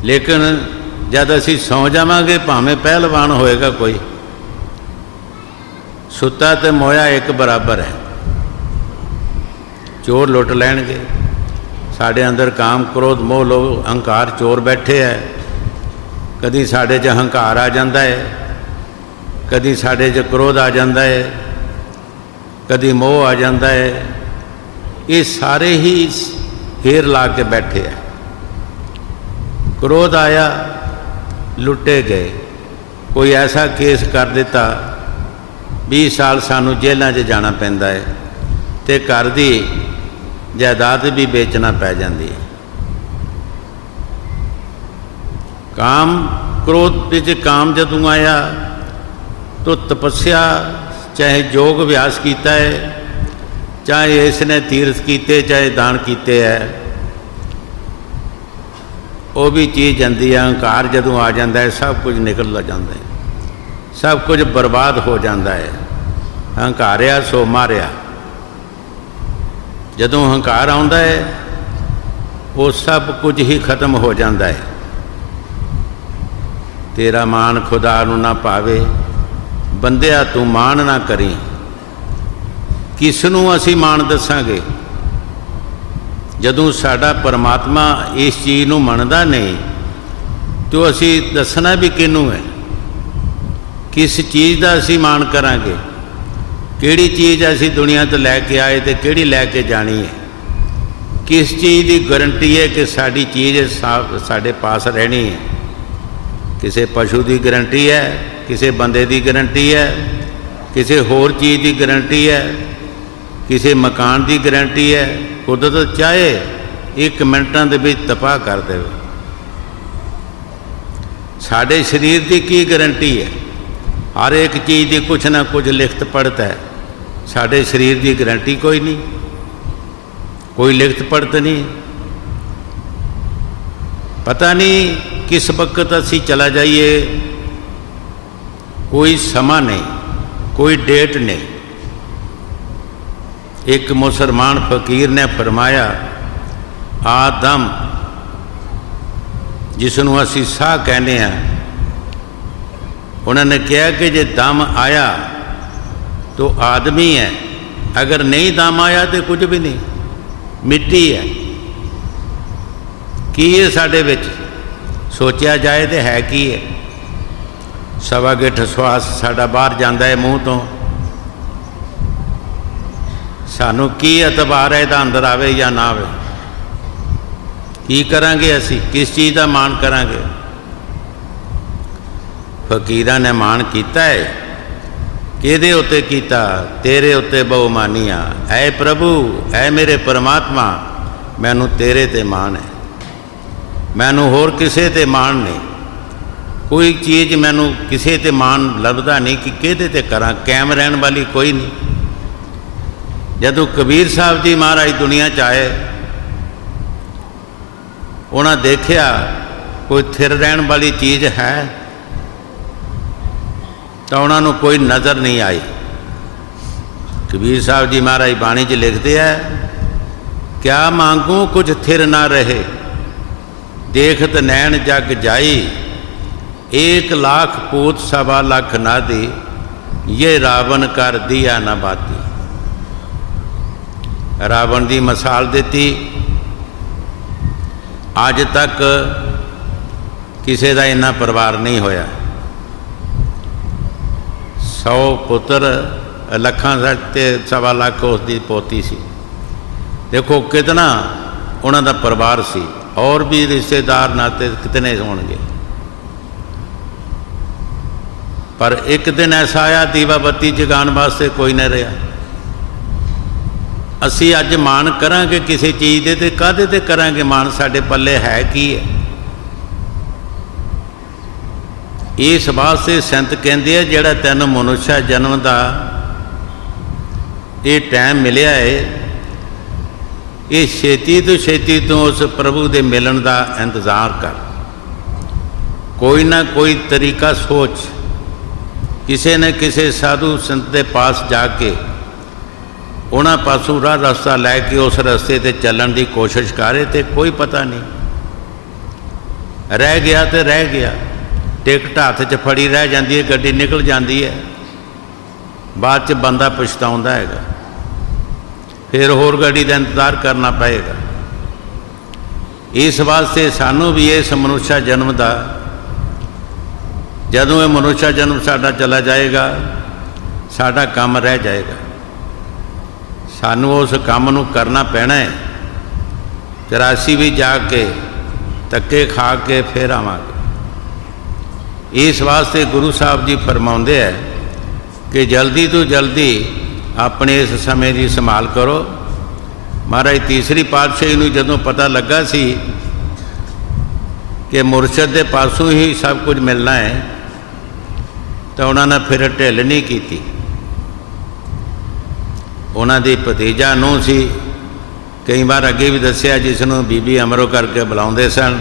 ਲੇਕਿਨ ਜਦ ਅਸੀਂ ਸੌਂ ਜਾਵਾਂਗੇ ਭਾਵੇਂ ਪਹਿਲਵਾਨ ਹੋਏਗਾ ਕੋਈ, ਸੁੱਤਾ ਤੇ ਮੋਇਆ ਇੱਕ ਬਰਾਬਰ ਹੈ। ਚੋਰ ਲੁੱਟ ਲੈਣਗੇ। ਸਾਡੇ ਅੰਦਰ ਕਾਮ ਕ੍ਰੋਧ ਮੋਹ ਲੋਭ ਅਹੰਕਾਰ ਚੋਰ ਬੈਠੇ ਹੈ। ਕਦੀ ਸਾਡੇ 'ਚ ਹੰਕਾਰ ਆ ਜਾਂਦਾ ਹੈ, ਕਦੀ ਸਾਡੇ 'ਚ ਕ੍ਰੋਧ ਆ ਜਾਂਦਾ ਹੈ, ਕਦੀ ਮੋਹ ਆ ਜਾਂਦਾ ਹੈ। ਇਹ ਸਾਰੇ ਹੀ ਫੇਰ ਲਾ ਕੇ ਬੈਠੇ ਹੈ। ਕ੍ਰੋਧ ਆਇਆ, ਲੁੱਟੇ ਗਏ। ਕੋਈ ਐਸਾ ਕੇਸ ਕਰ ਦਿੱਤਾ 20 ਸਾਲ ਸਾਨੂੰ ਜੇਲ੍ਹਾਂ 'ਚ ਜਾਣਾ ਪੈਂਦਾ ਹੈ ਅਤੇ ਘਰ ਦੀ ਜਾਇਦਾਦ ਵੀ ਵੇਚਣਾ ਪੈ ਜਾਂਦੀ ਹੈ। ਕਾਮ ਕ੍ਰੋਧ ਵਿੱਚ ਕਾਮ ਜਦੋਂ ਆਇਆ ਤਾਂ ਤਪੱਸਿਆ ਚਾਹੇ ਯੋਗ ਅਭਿਆਸ ਕੀਤਾ ਹੈ, ਚਾਹੇ ਇਸ ਨੇ ਤੀਰਥ ਕੀਤੇ, ਚਾਹੇ ਦਾਨ ਕੀਤੇ ਹੈ, ਉਹ ਵੀ ਚੀਜ਼ ਜਾਂਦੀ ਹੈ। ਅਹੰਕਾਰ ਜਦੋਂ ਆ ਜਾਂਦਾ ਹੈ ਸਭ ਕੁਝ ਨਿਕਲ ਜਾਂਦਾ ਹੈ, ਸਭ ਕੁਝ ਬਰਬਾਦ ਹੋ ਜਾਂਦਾ ਹੈ। ਹੰਕਾਰਿਆ ਸੋ ਮਾਰਿਆ। ਜਦੋਂ ਹੰਕਾਰ ਆਉਂਦਾ ਹੈ ਉਹ ਸਭ ਕੁਝ ਹੀ ਖਤਮ ਹੋ ਜਾਂਦਾ ਹੈ। ਤੇਰਾ ਮਾਣ ਖੁਦਾ ਨੂੰ ਨਾ ਪਾਵੇ, ਬੰਦਿਆ ਤੂੰ ਮਾਣ ਨਾ ਕਰੀ। ਕਿਸ ਨੂੰ ਅਸੀਂ ਮਾਣ ਦੱਸਾਂਗੇ ਜਦੋਂ ਸਾਡਾ ਪਰਮਾਤਮਾ ਇਸ ਚੀਜ਼ ਨੂੰ ਮੰਨਦਾ ਨਹੀਂ ਤਾਂ ਅਸੀਂ ਦੱਸਣਾ ਵੀ ਕਿਹਨੂੰ ਹੈ? ਕਿਸ ਚੀਜ਼ ਦਾ ਅਸੀਂ ਮਾਣ ਕਰਾਂਗੇ? ਕਿਹੜੀ ਚੀਜ਼ ਅਸੀਂ ਦੁਨੀਆ ਤੋਂ ਲੈ ਕੇ ਆਏ ਅਤੇ ਕਿਹੜੀ ਲੈ ਕੇ ਜਾਣੀ ਹੈ? ਕਿਸ ਚੀਜ਼ ਦੀ ਗਰੰਟੀ ਹੈ ਕਿ ਸਾਡੀ ਚੀਜ਼ ਸਾਡੇ ਪਾਸ ਰਹਿਣੀ ਹੈ? ਕਿਸੇ ਪਸ਼ੂ ਦੀ ਗਰੰਟੀ ਹੈ, ਕਿਸੇ ਬੰਦੇ ਦੀ ਗਰੰਟੀ ਹੈ, ਕਿਸੇ ਹੋਰ ਚੀਜ਼ ਦੀ ਗਰੰਟੀ ਹੈ, ਕਿਸੇ ਮਕਾਨ ਦੀ ਗਰੰਟੀ ਹੈ। ਕੁਦਰਤ ਚਾਹੇ 1 ਮਿੰਟਾਂ ਦੇ ਵਿੱਚ ਤਬਾਹ ਕਰ ਦੇਵੇ। ਸਾਡੇ ਸਰੀਰ ਦੀ ਕੀ ਗਰੰਟੀ ਹੈ? ਹਰ ਇੱਕ ਚੀਜ਼ ਦੀ ਕੁਛ ਨਾ ਕੁਝ ਲਿਖਤ ਪੜ੍ਹਤ ਹੈ। ਸਾਡੇ ਸਰੀਰ ਦੀ ਗਰੰਟੀ ਕੋਈ ਨਹੀਂ, ਕੋਈ ਲਿਖਤ ਪੜ੍ਹਤ ਨਹੀਂ। ਪਤਾ ਨਹੀਂ ਕਿਸ ਵਕਤ ਅਸੀਂ ਚਲਾ ਜਾਈਏ, ਕੋਈ ਸਮਾਂ ਨਹੀਂ, ਕੋਈ ਡੇਟ ਨਹੀਂ। ਇੱਕ ਮੁਸਲਮਾਨ ਫਕੀਰ ਨੇ ਫਰਮਾਇਆ, ਆਦਮ ਜਿਸ ਨੂੰ ਅਸੀਂ ਸਾਹ ਕਹਿੰਦੇ ਹਾਂ, ਉਹਨਾਂ ਨੇ ਕਿਹਾ ਕਿ ਜੇ ਦਮ ਆਇਆ ਤਾਂ ਆਦਮੀ ਹੈ, ਅਗਰ ਨਹੀਂ ਦਮ ਆਇਆ ਤਾਂ ਕੁਝ ਵੀ ਨਹੀਂ, ਮਿੱਟੀ ਹੈ। ਕੀ ਹੈ ਸਾਡੇ ਵਿੱਚ? ਸੋਚਿਆ ਜਾਏ ਤਾਂ ਹੈ ਕੀ ਹੈ? ਸਵਾ ਗਿੱਠ ਸਵਾਸ ਸਾਡਾ ਬਾਹਰ ਜਾਂਦਾ ਹੈ ਮੂੰਹ ਤੋਂ। ਸਾਨੂੰ ਕੀ ਇਤਬਾਰ ਹੈ ਇਹਦਾ ਅੰਦਰ ਆਵੇ ਜਾਂ ਨਾ ਆਵੇ? ਕੀ ਕਰਾਂਗੇ ਅਸੀਂ? ਕਿਸ ਚੀਜ਼ ਦਾ ਮਾਣ ਕਰਾਂਗੇ? ਫਕੀਰਾਂ ਨੇ ਮਾਣ ਕੀਤਾ ਹੈ। ਕਿਹਦੇ ਉੱਤੇ ਕੀਤਾ? ਤੇਰੇ ਉੱਤੇ ਬਹੁਮਾਨੀਆਂ। ਐ ਪ੍ਰਭੂ, ਐ ਮੇਰੇ ਪਰਮਾਤਮਾ, ਮੈਨੂੰ ਤੇਰੇ ਤੇ ਮਾਣ ਹੈ, ਮੈਨੂੰ ਹੋਰ ਕਿਸੇ ਤੇ ਮਾਣ ਨਹੀਂ। ਕੋਈ ਚੀਜ਼ ਮੈਨੂੰ ਕਿਸੇ ਤੇ ਮਾਣ ਲੱਭਦਾ ਨਹੀਂ ਕਿ ਕਿਹਦੇ ਤੇ ਕਰਾਂ। ਕਾਇਮ ਰਹਿਣ ਵਾਲੀ ਕੋਈ ਨਹੀਂ। ਜਦੋਂ ਕਬੀਰ ਸਾਹਿਬ ਜੀ ਮਹਾਰਾਜ ਦੁਨੀਆ 'ਚ ਆਏ, ਉਹਨਾਂ ਦੇਖਿਆ ਕੋਈ ਥਿਰ ਰਹਿਣ ਵਾਲੀ ਚੀਜ਼ ਹੈ ਤਾਂ ਉਹਨਾਂ ਨੂੰ ਕੋਈ ਨਜ਼ਰ ਨਹੀਂ ਆਈ। ਕਬੀਰ ਸਾਹਿਬ ਜੀ ਮਹਾਰਾਜ ਬਾਣੀ 'ਚ ਲਿਖਦੇ ਆ, ਕਿਆ ਮੰਗੂ ਕੁਝ ਥਿਰ ਨਾ ਰਹੇ, ਦੇਖਤ ਨੈਣ ਜਗ ਜਾਈ, 1 लाख पूत 1.25 लाख नादी, ये रावण कर दिया ना बाती। रावण की मिसाल देती। अज तक किसी का इन्ना परिवार नहीं होया। 100 पुत्र, लखां ते 1.25 लाख उसकी पोती सी। देखो कितना उन्हों का परिवार सी, और भी रिश्तेदार नाते कितने होणगे। पर एक दिन ऐसा आया, दीवा बत्ती जगाने वास्ते कोई नहीं रहा। असी अज मान करांगे किसी चीज़ दे, ते काहदे ते करांगे मान? साडे पल्ले है की है? इस वास्ते संत कहंदे आ, जिहड़ा तैनूं मनुष्य जन्म दा ये टाइम मिलिया है, ये छेती तो उस प्रभु दे मिलन दा इंतज़ार कर। कोई ना कोई तरीका सोच, किसी ने किसी साधु संत के पास जाके उन्हां पासों राह रस्ता लैके उस रस्ते ते चलण की कोशिश करे, तो कोई पता नहीं। रह गया तो रह गया। टिकट हाथ च फड़ी रह जाती है, गड्डी निकल जाती है, बाद च बंदा पछताउंदा हैगा, फिर होर गड्डी का इंतज़ार करना पएगा। इस वास्ते सानू भी इस मनुष्य जन्म का, जदों ये मनुष्य जन्म साडा चला जाएगा, साडा काम रह जाएगा। सानू उस काम नूं करना पैना है। 84 भी जाके धक्के खा के फिर आवांगे। इस वास्ते गुरु साहब जी फरमाउंदे है कि जल्दी तो जल्दी अपने इस समय की संभाल करो। महाराज तीसरी पातशाही नूं जदों पता लगा सी कि मुरशद के पासों ही सब कुछ मिलना है, तो उन्होंने फिर ढिल नहीं की। उन्होंने भतीजा नूं सी, कई बार अगे भी दसिया, जिसनों बीबी अमरो करके बुलाते सन,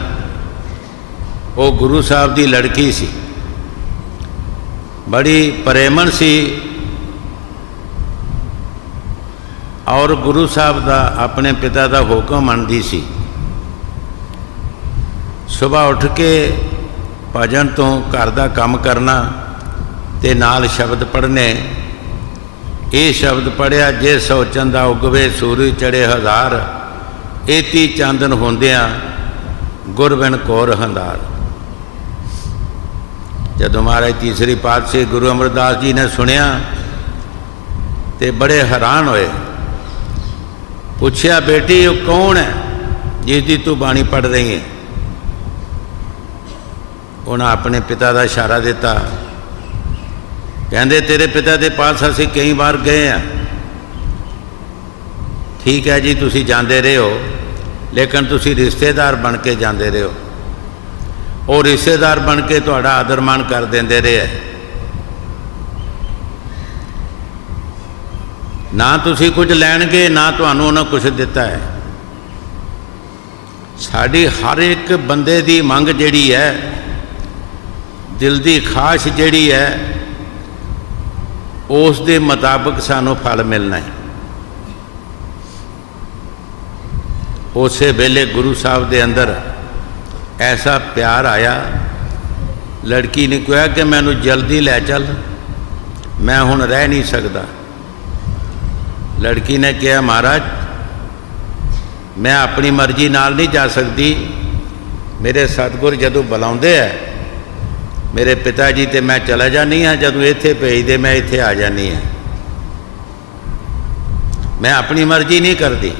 वो गुरु साहब की लड़की सी, बड़ी प्रेमण सी, और गुरु साहब का अपने पिता का हुक्म मनती सी। सुबह उठ के भजन तो घर का काम करना ते नाल शब्द पढ़ने। ये शब्द पढ़िया, जे 100 चंदा उगवे सूरज चढ़े 1000, एती चांदन होंदियां गुरबिन कोर हंदार। जदों महाराज तीसरी पातशाही गुरु अमरदास जी ने सुनिया ते बड़े हैरान होए। पूछया, बेटी वो कौन है जिसकी तू बाणी पढ़ रही है? उन्हें अपने पिता का इशारा दिता। कहते तेरे पिता के पास असीं कई बार गए हैं। ठीक है जी, तुसीं जाते रहे हो, लेकिन तुसीं रिश्तेदार बन के जाते रहे हो। और रिश्तेदार बन के तुहाडा आदर मान कर देंदे रहे। ना तुसीं कुछ लैण गए, ना तुहानूं उन्हां कुछ दिता है। साडी हर एक बंदे की मंग जिहड़ी है, दिल की खाश जिहड़ी है, उस दे मुताबिक सानू फल मिलना है। उस वेले गुरु साहब के अंदर ऐसा प्यार आया। लड़की ने कहा कि मैनू जल्दी लै चल, मैं हुण रह नहीं सकता। लड़की ने कहा, महाराज मैं अपनी मर्जी नाल नहीं जा सकती, मेरे सतगुर जदों बुलाउंदे है मेरे पिता जी तो मैं चला जानी हाँ, जदों इत्थे भेजदे मैं इत्थे आ जानी हाँ। मैं अपनी मर्जी नहीं करती।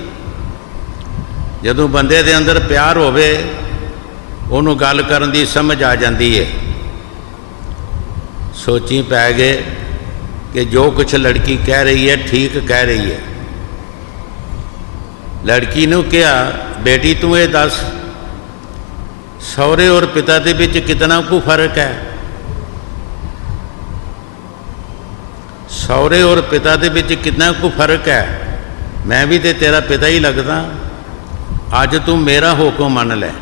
जदों बंदे दे अंदर प्यार होवे उन्होंने गल करन दी समझ आ जाती है। सोची पै गए कि जो कुछ लड़की कह रही है ठीक कह रही है। लड़की ने कहा, बेटी तू ये दस, सौरे और पिता के बीच कितना को फर्क है? सौरे और पिता के बीच कितना को फर्क है? मैं भी तो तेरा पिता ही लगदा। अज तू मेरा हुक्म मन लै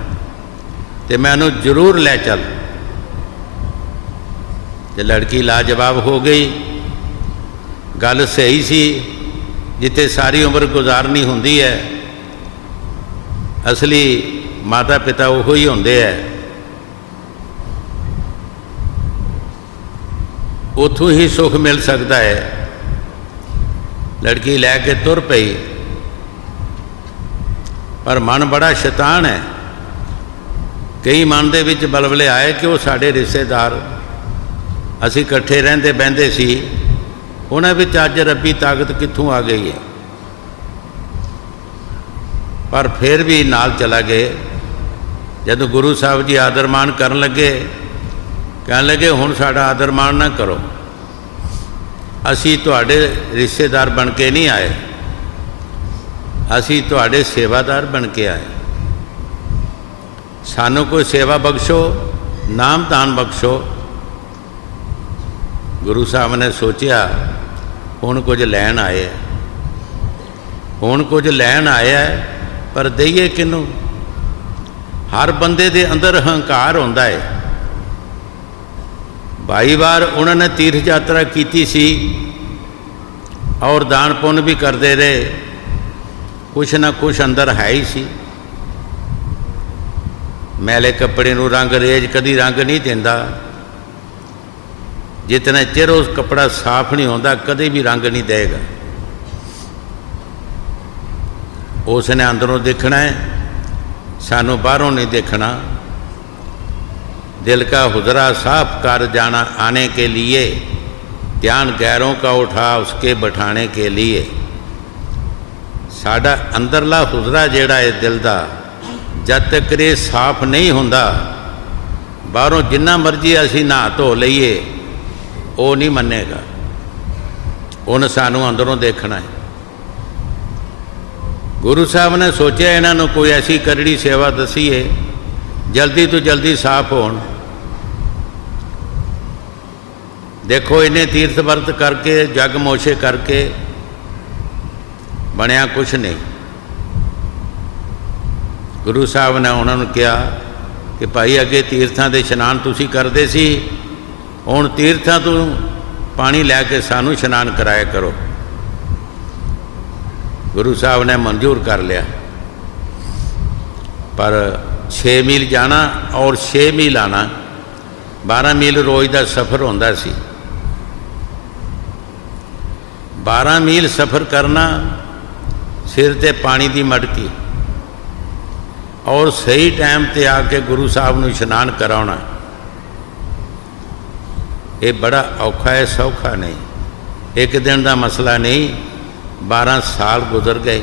तो मैनू जरूर लै चल। तो लड़की लाजवाब हो गई। गल सही सी, जिथे सारी उम्र गुजारनी होंदी है, असली माता पिता वो ही होंदे है। उथों ही सुख मिल सकता है। लड़की लैके तुर पई, पर मन बड़ा शैतान है। कई मन दे विच बलबले आए कि वो साडे रिश्तेदार, असी इकट्ठे रहंदे बहिंदे सी, उन्हां विच अज रब्बी ताकत कित्थों आ गई है। पर फिर भी नाल चला गए। जब गुरु साहब जी आदर मान करन लगे, कहन लगे हुण साडा आदर मान ना करो, असी तुहाडे रिश्तेदार बन के नहीं आए, असी तुहाडे सेवादार बन के आए। सानू कोई सेवा बख्शो, नाम दान बख्शो। गुरु साहब ने सोचा हुण कुछ लैन आए, हुण कुछ लैन आया है, पर दईए किनू? हर बंदे दे अंदर हंकार होंदा है। 22 बार उन्होंने तीर्थ यात्रा की सी और दान पुण्य भी करते रहे, कुछ ना कुछ अंदर है ही सी। मैले कपड़े नूं रंग रेज कदी रंग नहीं देंदा। जितना चिर उस कपड़ा साफ नहीं होता कभी भी रंग नहीं देगा। उसने अंदरों देखना है, सानू बाहरों नहीं देखना। दिल का हुजरा साफ कर जाना आने के लिए, ध्यान गैरों का उठा उसके बैठाने के लिए। साडा अंदरला हुजरा जिहड़ा है दिल का, जब तक ये साफ नहीं होंदा, बाहरों जिन्ना मर्जी असी नहा धो लईए वो नहीं मनेगा। उन्हें सानू अंदरों देखना है। गुरु साहब ने सोचा इन्हों कोई ऐसी करड़ी सेवा दसीए जल्दी तो जल्दी साफ होण। देखो इन्हें तीर्थ व्रत करके जग मोशे करके बनया कुछ नहीं। गुरु साहब ने उन्होंने कहा कि भाई अगे तीर्थां दे इशनान तुसी करदे सी, हुण तीर्थां तो पानी लैके सानू इशनान कराया करो। गुरु साहब ने मंजूर कर लिया। पर 6 मील जाना और 6 मील आना, 12 मील रोज़ का सफ़र होंदा सी। 12 मील सफ़र करना, सिर ते पानी की मटकी और सही टाइम ते आके गुरु साहब नूं इशनान कराउणा, ये बड़ा औखा है, सौखा नहीं। एक दिन का मसला नहीं, 12 साल गुजर गए।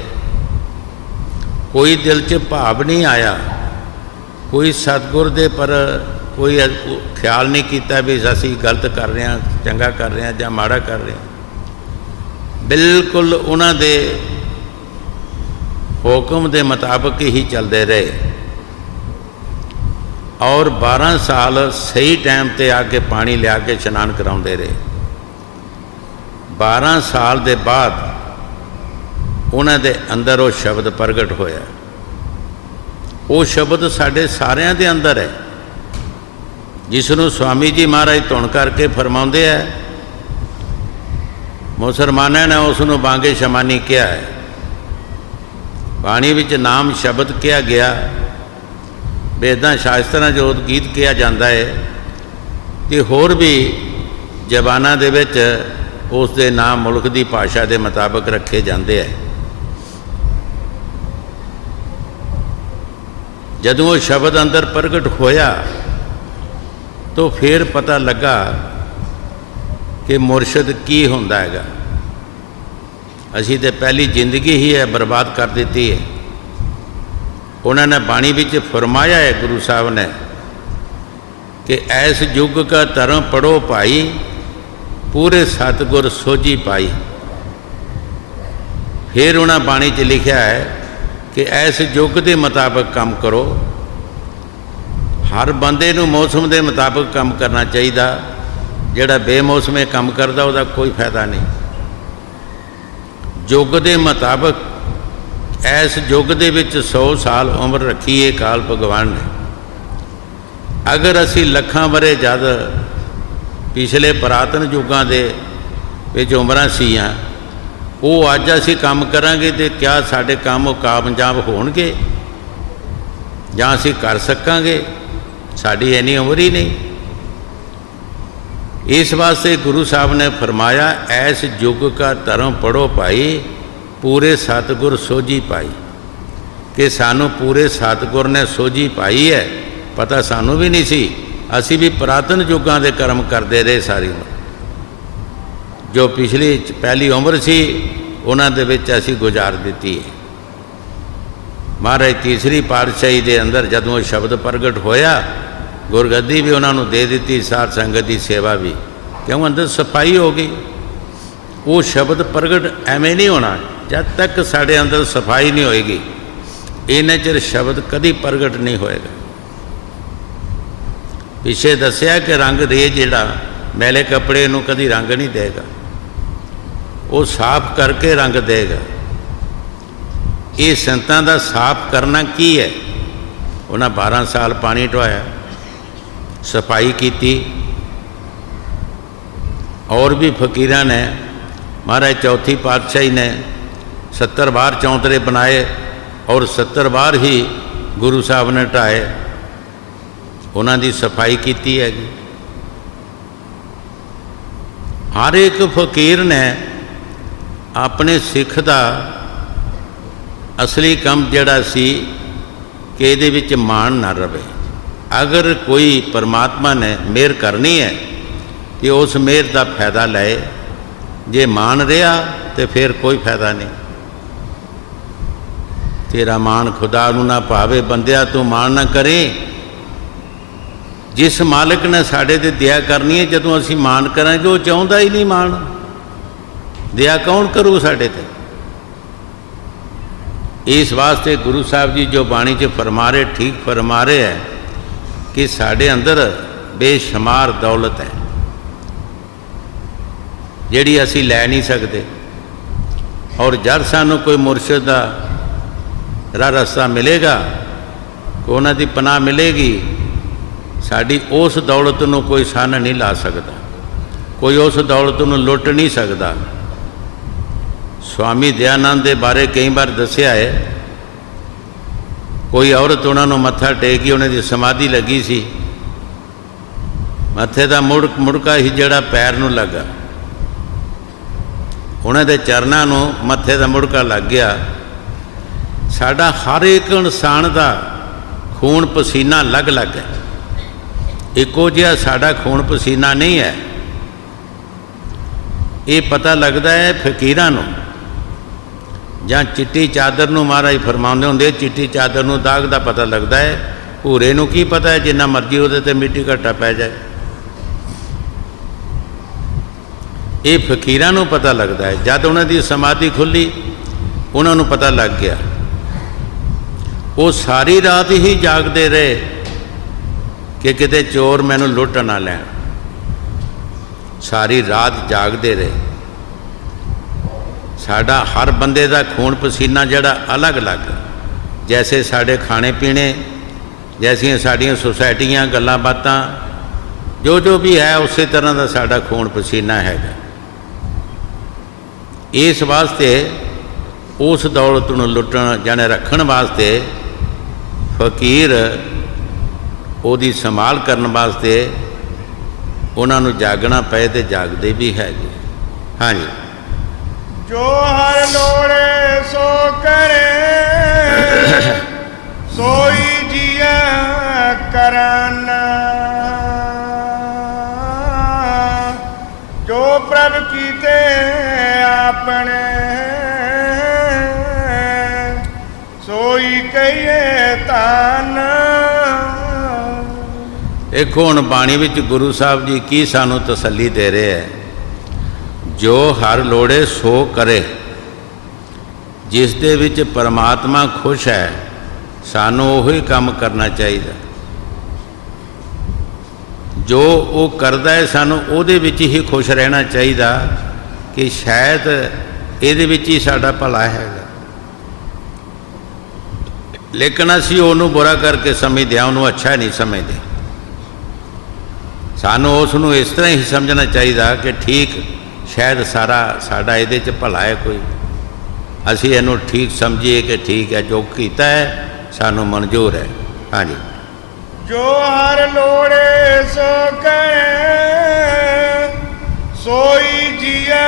कोई दिल च भाव नहीं आया, कोई सतगुर दे पर कोई ख्याल नहीं किया भी असी गलत कर रहे हैं, चंगा कर रहे हैं या माड़ा कर रहे हैं। बिल्कुल उन्हां दे हुक्म के मुताबिक ही चलते रहे और 12 साल सही टाइम ते आके पानी लिया के इशनान कराउंदे रहे। 12 साल के बाद उन्हां दे अंदर वो शब्द प्रगट होया। वो शब्द साढ़े सारियां दे अंदर है, जिसनों स्वामी जी महाराज धुन करके फरमाउंदे है। मुसलमानों ने उसनों बांगे शमानी किया है। बाणी विच नाम शब्द किया गया, वेदां शास्त्रां जो गीत किया जाता है, तो होर भी जबाना दे विच उस दे नाम मुल्क की भाषा के मुताबिक रखे जाते हैं। जदों वो शब्द अंदर प्रगट होया तो फिर पता लगा कि मुरशद की हुंदा हैगा। असी तो पहली जिंदगी ही है बर्बाद कर दी है। उन्होंने बाणी विच फरमाया है गुरु साहब ने कि ऐस युग का धर्म पढ़ो भाई, पूरे सतगुर सोझी पाई। फिर उन्हें बाणी च लिखा है कि ऐस युग के मुताबिक काम करो। हर बंदे नूं मौसम के मुताबिक काम करना चाहिए। जिहड़ा बेमौसमे काम करता उसका कोई फायदा नहीं। युग के मुताबिक इस युग दे विच 100 साल उम्र रखी है काल भगवान ने। अगर असी लखां बरे जद पिछले पुरातन युगों के विच उम्रां सीयां, वो अज असी काम करांगे तो क्या साडे काम कामयाब होणगे जां असी कर सकांगे? साडी इन्नी उम्र ही नहीं। इस वास्ते गुरु साहब ने फरमाया ऐस युग का धर्म पढ़ो भाई, पूरे सतगुर सोझी पाई। कि सानू पूरे सतगुर ने सोझी पाई है, पता सानू भी नहीं सी। असी भी पुरातन युगों के कर्म करते रहे सारी उम्र। जो पिछली पहली उम्र सी उन्हां दे विच असी गुजार दी है। महाराज तीसरी पातशाही के अंदर जदों शब्द प्रगट होया, गुरगद्दी भी उन्होंने दे दी, साध संगत की सेवा भी, क्यों अंदर सफाई हो गई। वो शब्द प्रगट एवें नहीं होना जब तक साढ़े अंदर सफाई नहीं होएगी, इन्ने चिर शब्द कभी प्रगट नहीं होएगा। पिछे दसिया कि रंग रेज जिहड़ा मैले कपड़े नूं कभी रंग नहीं देगा, वो साफ करके रंग देगा। ये संतां दा साफ करना की है? उन्हें 12 साल पानी ढवाया, सफाई की। और भी फकीरां ने, महाराज चौथी पातशाही ने 70 बार चौंतरे बनाए और 70 बार ही गुरु साहब ने ढाए। उन्हां दी सफाई की हैगी। हर एक फकीर ने अपने सिख दा असली काम जिहड़ा सी कि इहदे विच मान ना रहे। अगर कोई परमात्मा ने मेहर करनी है कि उस मेहर का फायदा लाए, जे मान रहा तो फिर कोई फायदा नहीं। तेरा मान खुदा नूं ना भावे, बंदिया तू मान ना करें। जिस मालिक ने साढ़े ते दया करनी है, जदों असी मान करांगे वो चाहुंदा ही नहीं मान। दया कौन करू साढ़े ते? इस वास्ते गुरु साहब जी जो बाणी च फरमा रहे, ठीक फरमा रहे हैं कि साढ़े अंदर बेशुमार दौलत है जिहड़ी असी लै नहीं सकते। और जब सानू कोई मुरशद दा राह रस्ता मिलेगा, उन्हां दी पनाह मिलेगी, साड़ी उस दौलत नूं कोई सन नहीं ला सकता, कोई उस दौलत नूं लुट नहीं सकता। स्वामी दयानंद के बारे कई बार दसिया है, कोई औरत उन्होंने मत्था टेकी, उन्हें दी समाधि लगी सी, मत्थे का मुड़का ही जड़ा पैर नूं लगा, उन्हें दे चरनां नूं मत्थे का मुड़का लग गया। साडा हर एक इंसान का खून पसीना अलग अलग है, इको जिहा साडा खून पसीना नहीं है। ये पता लगता है फकीरां नूं जां चिट्टी चादर नूं महाराज फरमाउंदे हुंदे, चिट्टी चादर नूं दाग दा पता लगता है, भूरे नूं की पता है जिन्ना मर्जी उहदे ते मिट्टी घट्टा पै जाए। ये फकीरां नूं पता लगता है। जद उन्हां दी समाधि खुली उन्हां नूं पता लग गया। वो सारी रात ही जागते रहे कि किते चोर मैनूं लुट ना लैण। सारी रात जागते रहे। साडा हर बंदे का खून पसीना जड़ा अलग अलग, जैसे साढ़े खाने पीने, जैसियां साड़ियाँ सोसाइटियाँ गल्लां बातां, जो जो भी है उस तरह का साडा खून पसीना हैगा। इस वास्ते उस दौलत नूं लुटण जाने रखण वास्ते फकीर ओदी संभाल करने वास्ते उन्हां नूं जागना पए ते जागदे भी हैगे। हाँ जी। जो हर लोड़े सो करे, सोई जिया करना। ਕੀਤੇ ਆਪਣੇ ਸੋਈ ਕਹੀਏ ਧਨ। ਦੇਖੋ ਹੁਣ ਬਾਣੀ ਵਿੱਚ ਗੁਰੂ ਸਾਹਿਬ ਜੀ ਕੀ ਸਾਨੂੰ ਤਸੱਲੀ ਦੇ ਰਹੇ ਹੈ, ਜੋ ਹਰ ਲੋੜੇ ਸੋ ਕਰੇ। ਜਿਸ ਦੇ ਵਿੱਚ ਪਰਮਾਤਮਾ ਖੁਸ਼ ਹੈ ਸਾਨੂੰ ਉਹੀ ਕੰਮ ਕਰਨਾ ਚਾਹੀਦਾ। ਜੋ ਉਹ ਕਰਦਾ ਹੈ ਸਾਨੂੰ ਉਹਦੇ ਵਿੱਚ ਹੀ ਖੁਸ਼ ਰਹਿਣਾ ਚਾਹੀਦਾ ਕਿ ਸ਼ਾਇਦ ਇਹਦੇ ਵਿੱਚ ਹੀ ਸਾਡਾ ਭਲਾ ਹੈਗਾ। ਲੇਕਿਨ ਅਸੀਂ ਉਹਨੂੰ ਬੁਰਾ ਕਰਕੇ ਸਮਝਦੇ ਹਾਂ, ਉਹਨੂੰ ਅੱਛਾ ਨਹੀਂ ਸਮਝਦੇ। ਸਾਨੂੰ ਉਸ ਨੂੰ ਇਸ ਤਰ੍ਹਾਂ ਹੀ ਸਮਝਣਾ ਚਾਹੀਦਾ ਕਿ ਠੀਕ ਸ਼ਾਇਦ ਸਾਡਾ ਇਹਦੇ 'ਚ ਭਲਾ ਹੈ ਕੋਈ, ਅਸੀਂ ਇਹਨੂੰ ਠੀਕ ਸਮਝੀਏ ਕਿ ਠੀਕ ਹੈ, ਜੋ ਕੀਤਾ ਹੈ ਸਾਨੂੰ ਮਨਜ਼ੂਰ ਹੈ। ਹਾਂਜੀ। ਜੋ ਹਰ ਲੋੜੇ ਸੋ ਕਰੇ ਸੋਈ ਜੀਆ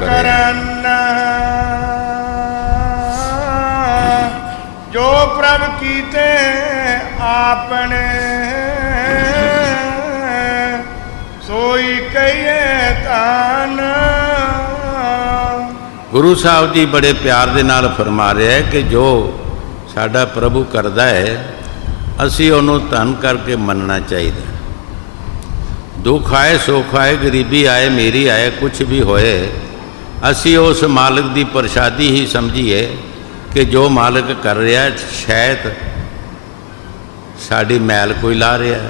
ਕਰਨ। ਜੋ ਪ੍ਰਭ ਕੀਤੇ ਆਪਣੇ ਸੋਈ ਕਹੀਏ ਧਨ। ਗੁਰੂ ਸਾਹਿਬ ਜੀ ਬੜੇ ਪਿਆਰ ਦੇ ਨਾਲ ਫਰਮਾ ਰਿਹਾ ਹੈ ਕਿ ਜੋ ਸਾਡਾ ਪ੍ਰਭੂ ਕਰਦਾ ਹੈ ਅਸੀਂ ਉਹਨੂੰ ਧੰਨ ਕਰਕੇ ਮੰਨਣਾ ਚਾਹੀਦਾ। ਦੁੱਖ ਆਏ ਸੁੱਖ ਆਏ ਗਰੀਬੀ ਆਏ ਮੇਰੀ ਆਏ ਕੁਛ ਵੀ ਹੋਏ ਅਸੀਂ ਉਸ ਮਾਲਕ ਦੀ ਪ੍ਰਸ਼ਾਦੀ ਹੀ ਸਮਝੀਏ ਕਿ ਜੋ ਮਾਲਕ ਕਰ ਰਿਹਾ ਸ਼ਾਇਦ ਸਾਡੀ ਮੈਲ ਕੋਈ ਲਾ ਰਿਹਾ,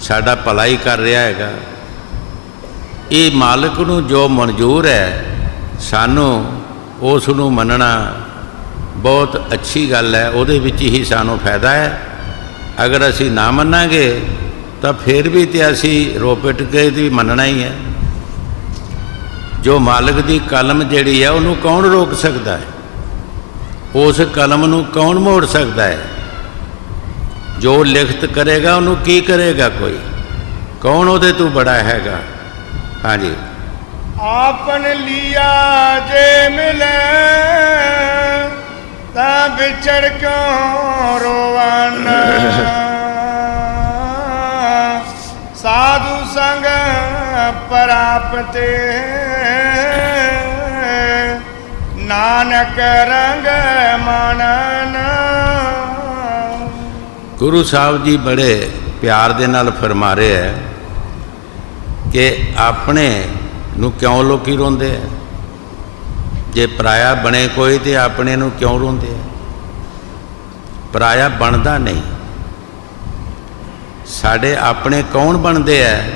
ਸਾਡਾ ਭਲਾ ਹੀ ਕਰ ਰਿਹਾ ਹੈਗਾ। ਇਹ ਮਾਲਕ ਨੂੰ ਜੋ ਮਨਜ਼ੂਰ ਹੈ ਸਾਨੂੰ ਉਸ ਨੂੰ ਮੰਨਣਾ ਬਹੁਤ ਅੱਛੀ ਗੱਲ ਹੈ, ਉਹਦੇ ਵਿੱਚ ਹੀ ਸਾਨੂੰ ਫਾਇਦਾ ਹੈ। ਅਗਰ ਅਸੀਂ ਨਾ ਮੰਨਾਂਗੇ ਤਾਂ ਫਿਰ ਵੀ ਤੇ ਅਸੀਂ ਰੋ ਪਿੱਟ ਕੇ ਵੀ ਮੰਨਣਾ ਹੀ ਹੈ। ਜੋ ਮਾਲਕ ਦੀ ਕਲਮ ਜਿਹੜੀ ਹੈ ਉਹਨੂੰ ਕੌਣ ਰੋਕ ਸਕਦਾ ਹੈ? ਉਸ ਕਲਮ ਨੂੰ ਕੌਣ ਮੋੜ ਸਕਦਾ ਹੈ? ਜੋ ਲਿਖਤ ਕਰੇਗਾ ਉਹਨੂੰ ਕੀ ਕਰੇਗਾ ਕੋਈ? ਕੌਣ ਉਹਦੇ ਤੋਂ ਬੜਾ ਹੈਗਾ? ਹਾਂਜੀ। ਆਪਨ ਲਿਆ ਜੇ ਮਿਲੇ ਤਾਂ ਵਿਛੜ ਕਿਉਂ ਰੋਵਨ। ਸਾਧੂ ਸੰਗ ਪ੍ਰਾਪਤੇ ਨਾਨਕ ਰੰਗ ਮਨਨ। ਗੁਰੂ ਸਾਹਿਬ ਜੀ ਬੜੇ ਪਿਆਰ ਦੇ ਨਾਲ ਫਰਮਾ ਰਹੇ ਹੈ ਕਿ ਆਪਣੇ ਨੂੰ ਕਿਉਂ ਲੋਕੀ ਰੋਂਦੇ ਹੈ? ਜੇ ਪਰਾਇਆ ਬਣੇ ਕੋਈ ਤੇ ਆਪਣੇ ਨੂੰ ਕਿਉਂ ਰੋਂਦੇ ਹੈ? ਪਰਾਇਆ ਬਣਦਾ ਨਹੀਂ। ਸਾਡੇ ਆਪਣੇ ਕੌਣ ਬਣਦੇ ਹੈ?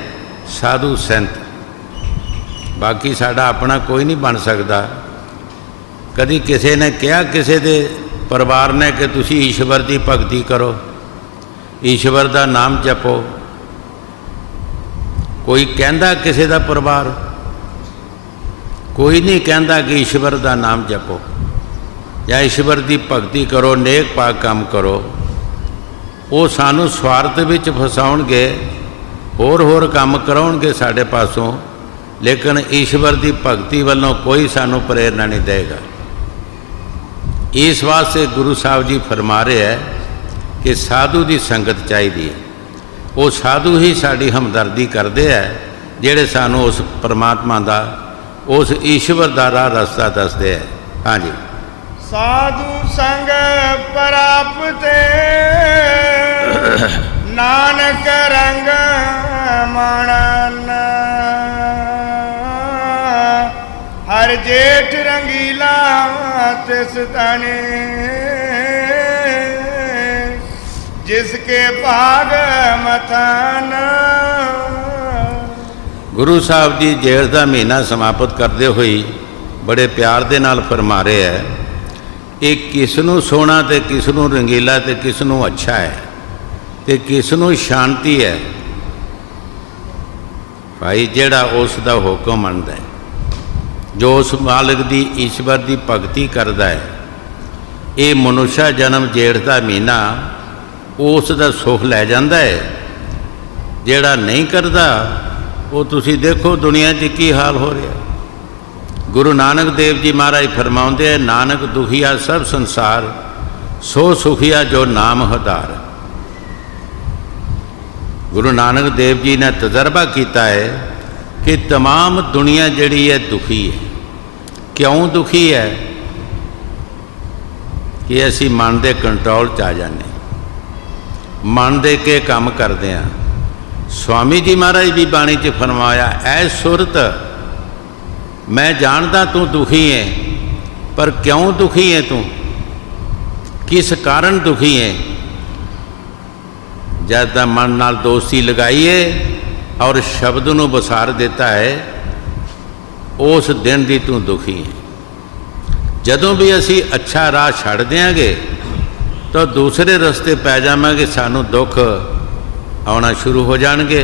ਸਾਧੂ ਸੰਤ। ਬਾਕੀ ਸਾਡਾ ਆਪਣਾ ਕੋਈ ਨਹੀਂ ਬਣ ਸਕਦਾ। ਕਦੀ ਕਿਸੇ ਨੇ ਕਿਹਾ ਕਿਸੇ ਦੇ ਪਰਿਵਾਰ ਨੇ ਕਿ ਤੁਸੀਂ ਈਸ਼ਵਰ ਦੀ ਭਗਤੀ ਕਰੋ, ਈਸ਼ਵਰ ਦਾ ਨਾਮ ਜਪੋ? ਕੋਈ ਕਹਿੰਦਾ ਕਿਸੇ ਦਾ ਪਰਿਵਾਰ? ਕੋਈ ਨਹੀਂ ਕਹਿੰਦਾ ਕਿ ਈਸ਼ਵਰ ਦਾ ਨਾਮ ਜਪੋ ਜਾਂ ਈਸ਼ਵਰ ਦੀ ਭਗਤੀ ਕਰੋ, ਨੇਕ ਪਾਕ ਕੰਮ ਕਰੋ। ਉਹ ਸਾਨੂੰ ਸਵਾਰਥ ਵਿੱਚ ਫਸਾਉਣਗੇ, ਹੋਰ ਕੰਮ ਕਰਾਉਣਗੇ ਸਾਡੇ ਪਾਸੋਂ, ਲੇਕਿਨ ਈਸ਼ਵਰ ਦੀ ਭਗਤੀ ਵੱਲੋਂ ਕੋਈ ਸਾਨੂੰ ਪ੍ਰੇਰਨਾ ਨਹੀਂ ਦੇਗਾ। ਇਸ ਵਾਸਤੇ ਗੁਰੂ ਸਾਹਿਬ ਜੀ ਫਰਮਾ ਰਹੇ ਹੈ ਕਿ ਸਾਧੂ ਦੀ ਸੰਗਤ ਚਾਹੀਦੀ ਹੈ। ਉਹ ਸਾਧੂ ਹੀ ਸਾਡੀ ਹਮਦਰਦੀ ਕਰਦੇ ਹੈ, ਜਿਹੜੇ ਸਾਨੂੰ ਉਸ ਪਰਮਾਤਮਾ ਦਾ, ਉਸ ਈਸ਼ਵਰ ਦਾ ਰਾਹ ਰਸਤਾ ਦੱਸਦੇ ਹੈ। ਹਾਂਜੀ। ਸਾਧੂ ਸੰਗ ਪ੍ਰਾਪਤੇ ਨਾਨਕ ਰੰਗ ਮਨਨ। ਹਰ ਜੇਠ ਰੰਗੀਲਾ ਤਿਸ ਤਨੇ ਜਿਸਕੇ ਭਾਗ ਮਥਨ। ਗੁਰੂ ਸਾਹਿਬ ਜੀ ਜੇਠ ਦਾ ਮਹੀਨਾ ਸਮਾਪਤ ਕਰਦੇ ਹੋਏ ਬੜੇ ਪਿਆਰ ਦੇ ਨਾਲ ਫਰਮਾ ਰਹੇ ਹੈ, ਇਹ ਕਿਸ ਨੂੰ ਸੋਹਣਾ ਤੇ ਕਿਸ ਨੂੰ ਰੰਗੀਲਾ ਤੇ ਕਿਸ ਨੂੰ ਅੱਛਾ ਹੈ ਤੇ ਕਿਸ ਨੂੰ ਸ਼ਾਂਤੀ ਹੈ। ਭਾਈ ਜਿਹੜਾ ਉਸ ਦਾ ਹੁਕਮ ਮੰਨਦਾ ਹੈ, ਜੋ ਉਸ ਮਾਲਕ ਦੀ ਈਸ਼ਵਰ ਦੀ ਭਗਤੀ ਕਰਦਾ ਹੈ, ਇਹ ਮਨੁੱਖਾ ਜਨਮ ਜੇਠ ਦਾ ਮਹੀਨਾ ਉਸ ਦਾ ਸੁੱਖ ਲੈ ਜਾਂਦਾ ਹੈ। ਜਿਹੜਾ ਨਹੀਂ ਕਰਦਾ ਉਹ ਤੁਸੀਂ ਦੇਖੋ ਦੁਨੀਆ 'ਚ ਕੀ ਹਾਲ ਹੋ ਰਿਹਾ। ਗੁਰੂ ਨਾਨਕ ਦੇਵ ਜੀ ਮਹਾਰਾਜ ਫਰਮਾਉਂਦੇ ਹੈ, ਨਾਨਕ ਦੁਖੀਆ ਸਭ ਸੰਸਾਰ ਸੋ ਸੁਖੀਆ ਜੋ ਨਾਮ ਹਦਾਰ। ਗੁਰੂ ਨਾਨਕ ਦੇਵ ਜੀ ਨੇ ਤਜਰਬਾ ਕੀਤਾ ਹੈ कि तमाम दुनिया जिहड़ी है दुखी है। क्यों दुखी है? कि असी मन के कंट्रोल च आ जाने, मन दे के काम करते हैं। स्वामी जी महाराज भी बाणी च फरमाया, ऐ सुरत मैं जानदा तू दुखी है, पर क्यों दुखी है तू, किस कारण दुखी है? जब मन नाल दोस्ती लगाई है और शब्द नूं बसार देता है, उस दिन दी तू दुखी है। जदों भी असी अच्छा राह छड़ देंगे तो दूसरे रस्ते पै जावांगे, सानू दुख आना शुरू हो जाएंगे,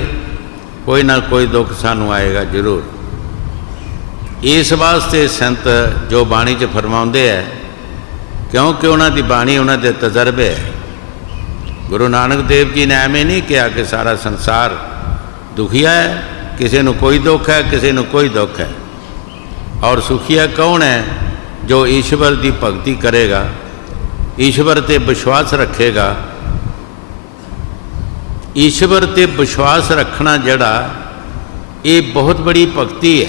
कोई ना कोई दुख सानू आएगा जरूर। इस वास्ते संत जो बाणी च फरमाउंदे है, क्योंकि उन्हां दी बाणी उन्हां दे तजर्बे है। गुरु नानक देव जी ने एवें नहीं कहा कि सारा संसार दुखिया है, किसी को कोई दुख है, किसी को कोई दुख है। और सुखिया कौन है? जो ईश्वर की भगती करेगा, ईश्वर ते विश्वास रखेगा। ईश्वर ते विश्वास रखना जड़ा ये बहुत बड़ी भगती है।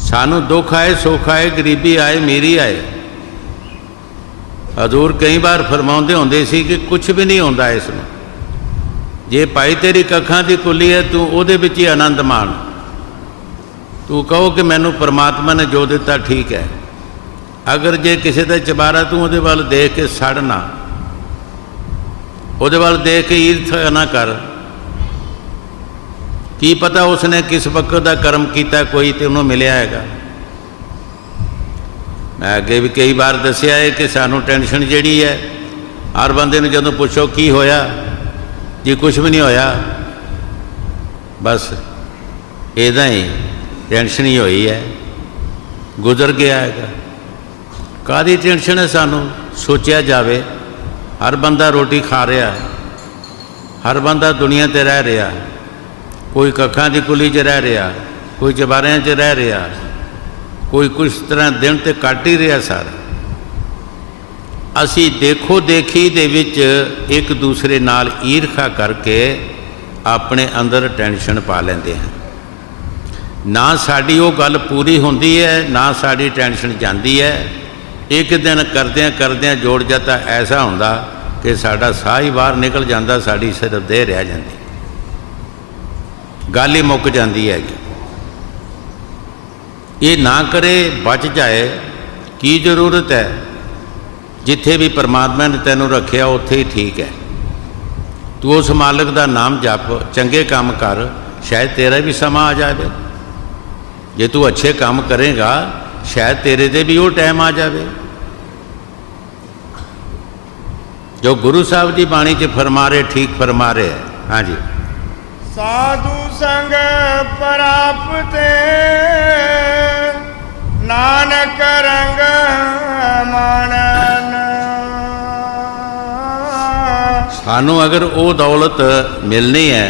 सानू दुख आए, सुख आए, गरीबी आए, मेरी आए, हजूर कई बार फरमाउंदे होंदे सी कि कुछ भी नहीं होंदा इसमें। जे भाई तेरी कखां की कुली है, तू उहदे विच ही आनंद मान। तू कहो कि मैनू परमात्मा ने जो दिता ठीक है। अगर जे किसी का चबारा तू उहदे वाल देख के सड़ना, उहदे वाल देख के ईर्ष्या ना कर। की पता उसने किस वक्त का कर्म किया, कोई तो उन्होंने मिलिया हैगा। मैं अगे भी कई बार दसिया है कि सानू टेंशन जिहड़ी है, हर बंदे नूं जदों पुछो की होया, जी कुछ भी नहीं होया, बस इदां ही टेंशन ही हुई है, गुजर गया है। काहदी टेंशन है सानू? सोचिया जाए, हर बंदा रोटी खा रहा है, हर बंदा दुनिया ते रह रहा, कोई कखां दी कुली च रह रहा, कोई चबारियां च रह रहा, कोई कुछ तरह दिन ते कट ही रहा सारा। असी देखो देखी दे विच एक दूसरे नाल ईर्खा करके अपने अंदर टेंशन पा लेंदे हैं। ना साड़ी वो गल पूरी होंदी है, ना साड़ी टेंशन जाती है। एक दिन करद्या करद्या जोड़ जाता ऐसा होंदा कि साडा साह ही बाहर निकल जाता, साड़ी सिर्फ देह रह जाती, गल ही मुक जाती है। ये ना करे, बच जाए, की जरूरत है? जिथे भी परमात्मा ने तैनू रखिया उत्थे ही ठीक है। तू उस मालिक का नाम जप, चंगे काम कर, शायद तेरा भी समा आ जाए। जे तू अच्छे काम करेगा, शायद तेरे दे भी वो टाइम आ जाए। जो गुरु साहब जी बाणी च फरमा रहे, ठीक फरमा रहे हैं। हाँ जी। साधु संग प्राप्ते नानक रंग मानन। सानू अगर वो दौलत मिलनी है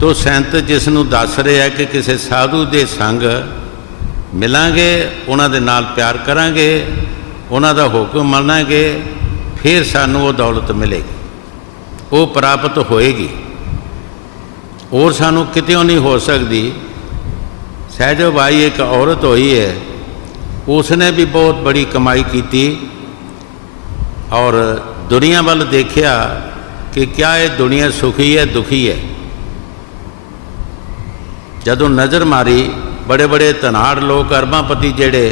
तो संत जिसनू दस रहे है कि किसी साधु के संग मिलांगे, उन्हां दे नाल प्यार करांगे, उन्हां दा हुक्म मनांगे, फिर सानू वो दौलत मिलेगी, वो प्राप्त होएगी। और सानू कितों नहीं हो सकती। सहजो बाई एक औरत हुई है, उसने भी बहुत बड़ी कमाई की और दुनिया वाल देखा कि क्या ये दुनिया सुखी है दुखी है। जदों नज़र मारी, बड़े बड़े धनाड़ लोग अरबापति जेड़े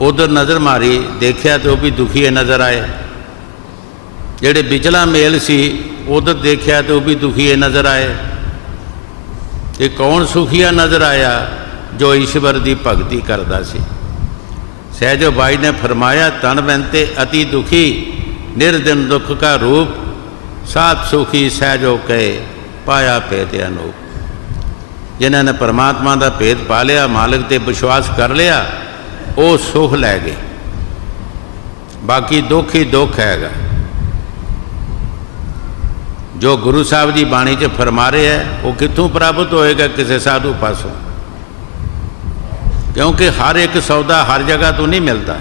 उधर नज़र मारी, देखा तो वह भी दुखी है नज़र आए। जेड़े बिचला मेल सी उधर देखा तो वह भी दुखी है नज़र आए। ये कौन सुखिया नज़र आया? जो ईश्वर की भगती करता सी। सहजो बाई ने फरमाया, तन बनते अति दुखी, निर्दिन दुख का रूप, सात सुखी सहजो कहे, पाया भेद अनूप। जिन्होंने परमात्मा का भेद पा लिया, मालिक ते विश्वास कर लिया, वो सुख लै गए, बाकी दुख ही दुख हैगा। जो गुरु साहब जी बाणी च फरमा रहे हैं, वो कितों प्राप्त होएगा? किसी साधु पासों। क्योंकि हर एक सौदा हर जगह तो नहीं मिलता।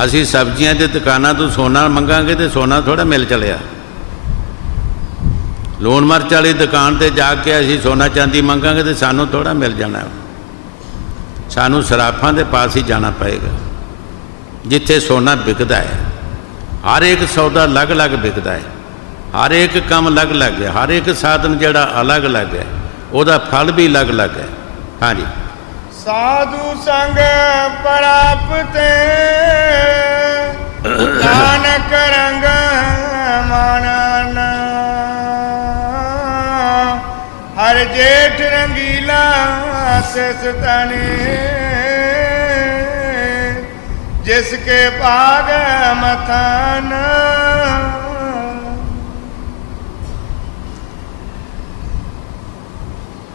असी सब्जियां की दुकानों तो सोना मंगांगे तो सोना थोड़ा मिल चलिया। ਲੂਣ ਮਿਰਚ ਵਾਲੀ ਦੁਕਾਨ 'ਤੇ ਜਾ ਕੇ ਅਸੀਂ ਸੋਨਾ ਚਾਂਦੀ ਮੰਗਾਂਗੇ ਤਾਂ ਸਾਨੂੰ ਥੋੜ੍ਹਾ ਮਿਲ ਜਾਣਾ, ਸਾਨੂੰ ਸਰਾਫਾਂ ਦੇ ਪਾਸ ਹੀ ਜਾਣਾ ਪਏਗਾ ਜਿੱਥੇ ਸੋਨਾ ਵਿਕਦਾ ਹੈ। ਹਰ ਇੱਕ ਸੌਦਾ ਅਲੱਗ-ਅਲੱਗ ਵਿਕਦਾ ਹੈ, ਹਰ ਇੱਕ ਕੰਮ ਅਲੱਗ-ਅਲੱਗ ਹੈ, ਹਰ ਇੱਕ ਸਾਧਨ ਜਿਹੜਾ ਅਲੱਗ-ਅਲੱਗ ਹੈ, ਉਹਦਾ ਫਲ ਵੀ ਅਲੱਗ-ਅਲੱਗ ਹੈ। ਹਾਂਜੀ। ਸਾਧੂ ਸੰਗ ਪ੍ਰਾਪਤੇ ਨਾਨਕ ਰੰਗ ਮਾਨਨ ਹਰ ਜੇਠ ਰੰਗੀਲਾ ਸਿਸ ਤਨੇ ਜਿਸ ਕੇ ਭਾਗ ਮਥਨ।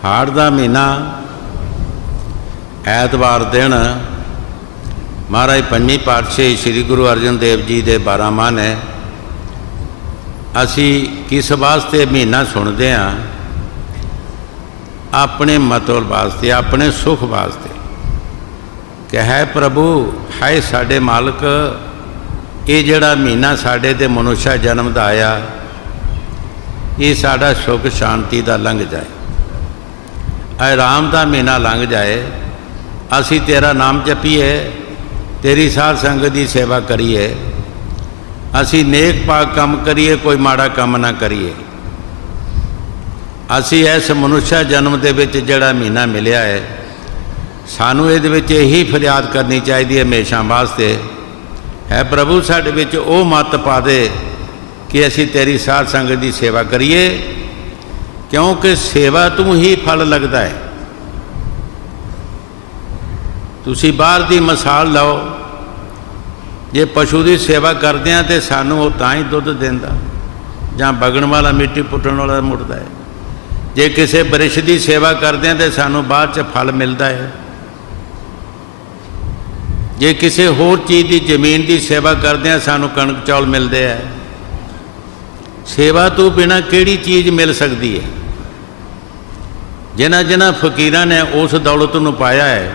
ਹਾੜ ਦਾ ਮਹੀਨਾ ਐਤਵਾਰ ਦਿਨ ਮਹਾਰਾਜ ਪੰਜਵੀਂ ਪਾਤਸ਼ਾਹੀ ਸ੍ਰੀ ਗੁਰੂ ਅਰਜਨ ਦੇਵ ਜੀ ਦੇ 12 ਮਾਹ ਨੇ। ਅਸੀਂ ਕਿਸ ਵਾਸਤੇ ਮਹੀਨਾ ਸੁਣਦੇ ਹਾਂ? ਆਪਣੇ ਮਤਲਬ ਵਾਸਤੇ, ਆਪਣੇ ਸੁਖ ਵਾਸਤੇ ਕਿ ਹੈ ਪ੍ਰਭੂ, ਹੈ ਸਾਡੇ ਮਾਲਕ, ਇਹ ਜਿਹੜਾ ਮਹੀਨਾ ਸਾਡੇ ਤੇ ਮਨੁੱਖਾ ਜਨਮ ਦਾ ਆਇਆ, ਇਹ ਸਾਡਾ ਸੁਖ ਸ਼ਾਂਤੀ ਦਾ ਲੰਘ ਜਾਏ, ਆਰਾਮ ਦਾ ਮਹੀਨਾ ਲੰਘ ਜਾਏ, ਅਸੀਂ ਤੇਰਾ ਨਾਮ ਜਪੀਏ, ਤੇਰੀ ਸਾਧ ਸੰਗਤ ਦੀ ਸੇਵਾ ਕਰੀਏ, ਅਸੀਂ ਨੇਕ ਪਾਕ ਕੰਮ ਕਰੀਏ, ਕੋਈ ਮਾੜਾ ਕੰਮ ਨਾ ਕਰੀਏ। ਅਸੀਂ ਇਸ ਮਨੁੱਖਾ ਜਨਮ ਦੇ ਵਿੱਚ ਜਿਹੜਾ ਮਹੀਨਾ ਮਿਲਿਆ ਹੈ, ਸਾਨੂੰ ਇਹਦੇ ਵਿੱਚ ਇਹੀ ਫਰਿਆਦ ਕਰਨੀ ਚਾਹੀਦੀ ਹੈ ਹਮੇਸ਼ਾ ਵਾਸਤੇ, ਹੈ ਪ੍ਰਭੂ ਸਾਡੇ ਵਿੱਚ ਉਹ ਮੱਤ ਪਾ ਦੇ ਕਿ ਅਸੀਂ ਤੇਰੀ ਸਾਧ ਸੰਗਤ ਦੀ ਸੇਵਾ ਕਰੀਏ, ਕਿਉਂਕਿ ਸੇਵਾ ਤੋਂ ਹੀ ਫਲ ਲੱਗਦਾ ਹੈ। ਤੁਸੀਂ ਬਾਹਰ ਦੀ ਮਿਸਾਲ ਲਓ, ਜੇ ਪਸ਼ੂ ਦੀ ਸੇਵਾ ਕਰਦੇ ਹਾਂ ਤਾਂ ਸਾਨੂੰ ਉਹ ਤਾਂ ਹੀ ਦੁੱਧ ਦਿੰਦਾ, ਜਾਂ ਵਗਣ ਵਾਲਾ ਮਿੱਟੀ ਪੁੱਟਣ ਵਾਲਾ ਮੁੜਦਾ ਹੈ। ਜੇ ਕਿਸੇ ਬਰਿਸ਼ ਦੀ ਸੇਵਾ ਕਰਦੇ ਹਾਂ ਤਾਂ ਸਾਨੂੰ ਬਾਅਦ 'ਚ ਫਲ ਮਿਲਦਾ ਹੈ। ਜੇ ਕਿਸੇ ਹੋਰ ਚੀਜ਼ ਦੀ ਜ਼ਮੀਨ ਦੀ ਸੇਵਾ ਕਰਦੇ ਹਾਂ ਸਾਨੂੰ ਕਣਕ ਚੌਲ ਮਿਲਦੇ ਹੈ। ਸੇਵਾ ਤੋਂ ਬਿਨਾਂ ਕਿਹੜੀ ਚੀਜ਼ ਮਿਲ ਸਕਦੀ ਹੈ? ਜਿਨ੍ਹਾਂ ਫਕੀਰਾਂ ਨੇ ਉਸ ਦੌਲਤ ਨੂੰ ਪਾਇਆ ਹੈ,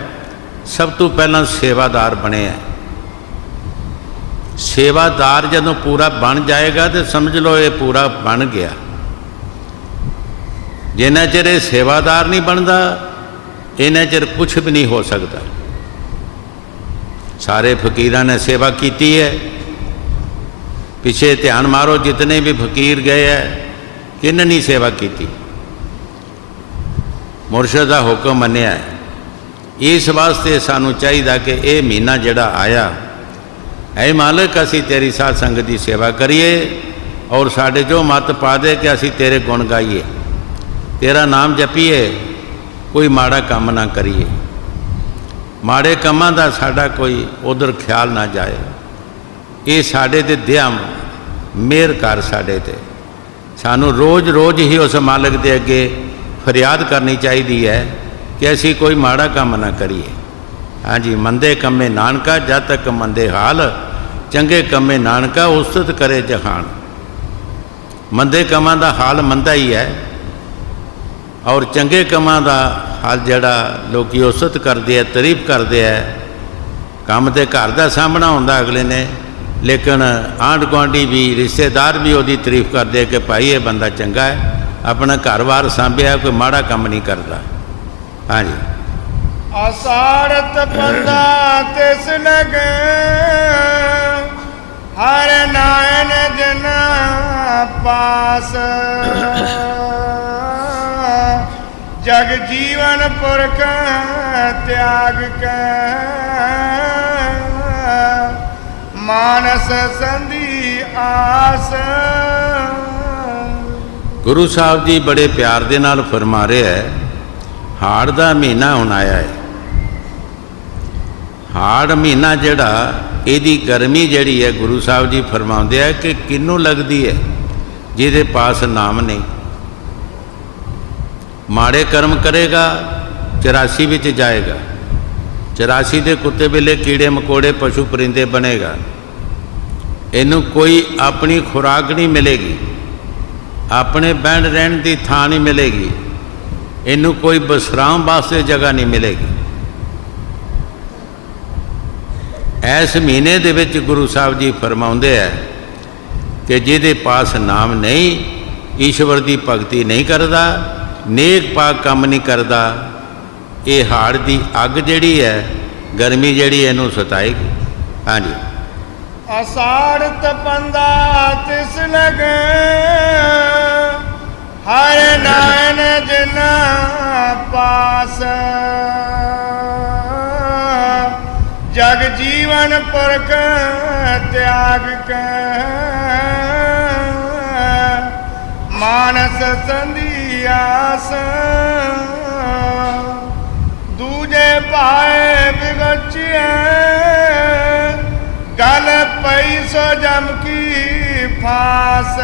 ਸਭ ਤੋਂ ਪਹਿਲਾਂ ਸੇਵਾਦਾਰ ਬਣੇ ਹੈ। ਸੇਵਾਦਾਰ ਜਦੋਂ ਪੂਰਾ ਬਣ ਜਾਏਗਾ ਤਾਂ ਸਮਝ ਲਓ ਇਹ ਪੂਰਾ ਬਣ ਗਿਆ। ਜਿੰਨਾ ਚਿਰ ਇਹ ਸੇਵਾਦਾਰ ਨਹੀਂ ਬਣਦਾ, ਇੰਨਾ ਚਿਰ ਕੁਛ ਵੀ ਨਹੀਂ ਹੋ ਸਕਦਾ। ਸਾਰੇ ਫਕੀਰਾਂ ਨੇ ਸੇਵਾ ਕੀਤੀ ਹੈ। ਪਿੱਛੇ ਧਿਆਨ ਮਾਰੋ, ਜਿਤਨੇ ਵੀ ਫਕੀਰ ਗਏ ਹੈ, ਕਿਹਨੇ ਨਹੀਂ ਸੇਵਾ ਕੀਤੀ? ਮੁਰਸ਼ਿਦ ਦਾ ਹੁਕਮ ਮੰਨਿਆ ਹੈ। ਇਸ ਵਾਸਤੇ ਸਾਨੂੰ ਚਾਹੀਦਾ ਕਿ ਇਹ ਮਹੀਨਾ ਜਿਹੜਾ ਆਇਆ, ਐ ਮਾਲਕ ਅਸੀਂ ਤੇਰੀ ਸਾਧ ਸੰਗਤ ਦੀ ਸੇਵਾ ਕਰੀਏ, ਔਰ ਸਾਡੇ ਜੋ ਮੱਤ ਪਾ ਦੇ ਕਿ ਅਸੀਂ ਤੇਰੇ ਗੁਣ ਗਾਈਏ, ਤੇਰਾ ਨਾਮ ਜਪੀਏ, ਕੋਈ ਮਾੜਾ ਕੰਮ ਨਾ ਕਰੀਏ, ਮਾੜੇ ਕੰਮਾਂ ਦਾ ਸਾਡਾ ਕੋਈ ਉਧਰ ਖਿਆਲ ਨਾ ਜਾਏ। ਇਹ ਸਾਡੇ ਤੇ ਦਇਆ ਮਿਹਰ ਕਰ, ਸਾਡੇ ਤੇ ਸਾਨੂੰ ਰੋਜ਼ ਹੀ ਉਸ ਮਾਲਕ ਦੇ ਅੱਗੇ ਫਰਿਆਦ ਕਰਨੀ ਚਾਹੀਦੀ ਹੈ ਕਿ ਅਸੀਂ ਕੋਈ ਮਾੜਾ ਕੰਮ ਨਾ ਕਰੀਏ। ਹਾਂਜੀ, ਮੰਦੇ ਕੰਮੇ ਨਾਨਕਾ ਜਦ ਤੱਕ ਮੰਦੇ ਹਾਲ, ਚੰਗੇ ਕੰਮੇ ਨਾਨਕਾ ਉਸਤਤ ਕਰੇ ਜਹਾਨ। ਮੰਦੇ ਕੰਮਾਂ ਦਾ ਹਾਲ ਮੰਦਾ ਹੀ ਹੈ, ਔਰ ਚੰਗੇ ਕੰਮਾਂ ਦਾ ਹਾਲ ਜਿਹੜਾ ਲੋਕੀ ਉਸਤਤ ਕਰਦੇ ਹੈ, ਤਾਰੀਫ ਕਰਦੇ ਹੈ। ਕੰਮ ਤੇ ਘਰ ਦਾ ਸਾਹਮਣਾ ਹੁੰਦਾ ਅਗਲੇ ਨੇ, ਲੇਕਿਨ ਆਂਢ ਗੁਆਂਢੀ ਵੀ, ਰਿਸ਼ਤੇਦਾਰ ਵੀ ਉਹਦੀ ਤਾਰੀਫ ਕਰਦੇ ਕਿ ਭਾਈ ਇਹ ਬੰਦਾ ਚੰਗਾ ਹੈ, ਆਪਣਾ ਘਰ-ਬਾਰ ਸਾਂਭਿਆ, ਕੋਈ ਮਾੜਾ ਕੰਮ ਨਹੀਂ ਕਰਦਾ। ਹਾਂਜੀ। ਆਸਾੜਤ ਪੰਦਾ ਤਿਸ ਲਗੇ ਹਰ ਨਾਇਨ ਜਨ ਪਾਸ ਜਗ ਜੀਵਨ ਪੁਰਖ ਤਿਆਗ ਕੇ ਮਾਨਸ ਸੰਧੀ ਆਸ। ਗੁਰੂ ਸਾਹਿਬ ਜੀ ਬੜੇ ਪਿਆਰ ਦੇ ਨਾਲ ਫਰਮਾ ਰਹੇ ਹੈ, ਹਾੜ ਦਾ ਮਹੀਨਾ ਹੁਣ ਆਇਆ ਹੈ। ਹਾੜ ਮਹੀਨਾ ਜਿਹੜਾ, ਇਹਦੀ ਗਰਮੀ ਜਿਹੜੀ ਹੈ, ਗੁਰੂ ਸਾਹਿਬ ਜੀ ਫਰਮਾਉਂਦੇ ਆ ਕਿ ਕਿਹਨੂੰ ਲੱਗਦੀ ਹੈ? ਜਿਹਦੇ ਪਾਸ ਨਾਮ ਨਹੀਂ। ਮਾੜੇ ਕਰਮ ਕਰੇਗਾ 84 ਵਿੱਚ ਜਾਏਗਾ, 84 ਦੇ ਕੁੱਤੇ ਬਿੱਲੇ ਕੀੜੇ ਮਕੌੜੇ ਪਸ਼ੂ ਪਰਿੰਦੇ ਬਣੇਗਾ। ਇਹਨੂੰ ਕੋਈ ਆਪਣੀ ਖੁਰਾਕ ਨਹੀਂ ਮਿਲੇਗੀ, ਆਪਣੇ ਬਹਿਣ ਰਹਿਣ ਦੀ ਥਾਂ ਨਹੀਂ ਮਿਲੇਗੀ, ਇਹਨੂੰ ਕੋਈ ਵਿਸਰਾਮ ਵਾਸਤੇ ਜਗ੍ਹਾ ਨਹੀਂ ਮਿਲੇਗੀ। ਇਸ ਮਹੀਨੇ ਦੇ ਵਿੱਚ ਗੁਰੂ ਸਾਹਿਬ ਜੀ ਫਰਮਾਉਂਦੇ ਹੈ ਕਿ ਜਿਹਦੇ ਪਾਸ ਨਾਮ ਨਹੀਂ, ਈਸ਼ਵਰ ਦੀ ਭਗਤੀ ਨਹੀਂ ਕਰਦਾ, ਨੇਕ ਪਾਕ ਕੰਮ ਨਹੀਂ ਕਰਦਾ, ਇਹ ਹਾੜ ਦੀ ਅੱਗ ਜਿਹੜੀ ਹੈ, ਗਰਮੀ ਜਿਹੜੀ ਇਹਨੂੰ ਸਤਾਏਗੀ। ਹਾਂਜੀ। ਅਸਾੜ ਤਪੰਦਾ ਤਿਸ ਲਗੇ, ਹਰ ਨਾਇਨ ਜਿਨਾ ਪਾਸ। ਜਗ ਜੀਵਨ ਪੁਰਖ ਤਿਆਗ ਕੇ, ਮਾਨਸ ਸੰਧਿਆਸ। ਦੂਜੇ ਪਾਏ ਬਿਗਚਿਐ, ਗਲ ਪਈ ਸੋ ਜਮ ਕੀ ਫਾਸ।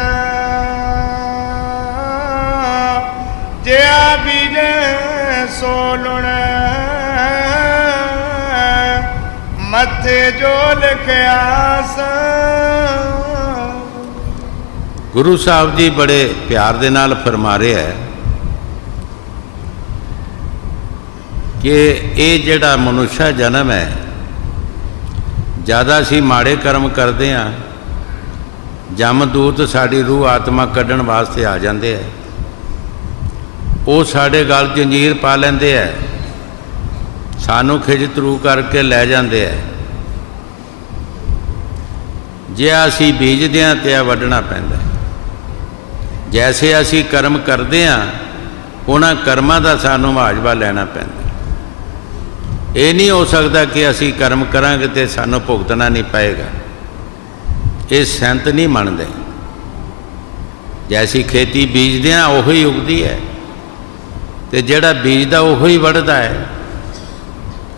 ਜਿਆ ਬੀਜੇ ਸੋ ਲੁਣੈ, ਮੱਥੇ ਜੋ ਲਿਖਿਆਸ। ਗੁਰੂ ਸਾਹਿਬ ਜੀ ਬੜੇ ਪਿਆਰ ਦੇ ਨਾਲ ਫਰਮਾ ਰਿਹਾ ਹੈ ਕਿ ਇਹ ਜਿਹੜਾ ਮਨੁੱਖਾ ਜਨਮ ਹੈ, ਜ਼ਿਆਦਾ ਅਸੀਂ ਮਾੜੇ ਕਰਮ ਕਰਦੇ ਹਾਂ, ਜਮਦੂਤ ਸਾਡੀ ਰੂਹ ਆਤਮਾ ਕੱਢਣ ਵਾਸਤੇ ਆ ਜਾਂਦੇ ਹੈ। ਉਹ ਸਾਡੇ ਗਲ ਜੰਜੀਰ ਪਾ ਲੈਂਦੇ ਹੈ, ਸਾਨੂੰ ਖਿੱਚ ਤਰੂ ਕਰਕੇ ਲੈ ਜਾਂਦੇ ਹੈ। ਜੇ ਅਸੀਂ ਬੀਜਦੇ ਹਾਂ ਤੇ ਆ ਵੱਢਣਾ ਪੈਂਦਾ। ਜੈਸੇ ਅਸੀਂ ਕਰਮ ਕਰਦੇ ਹਾਂ, ਉਹਨਾਂ ਕਰਮਾਂ ਦਾ ਸਾਨੂੰ ਮੁਆਵਜ਼ਾ ਲੈਣਾ ਪੈਂਦਾ। ਇਹ ਨਹੀਂ ਹੋ ਸਕਦਾ ਕਿ ਅਸੀਂ ਕਰਮ ਕਰਾਂਗੇ ਤੇ ਸਾਨੂੰ ਭੁਗਤਣਾ ਨਹੀਂ ਪਏਗਾ। ਇਹ ਸੰਤ ਨਹੀਂ ਮੰਨਦੇ। ਜੈਸੀ ਖੇਤੀ ਬੀਜਦੇ ਹਾਂ ਉਹੀ ਉਗਦੀ ਹੈ, ਤੇ ਜਿਹੜਾ ਬੀਜਦਾ ਉਹੀ ਵੱਢਦਾ ਹੈ।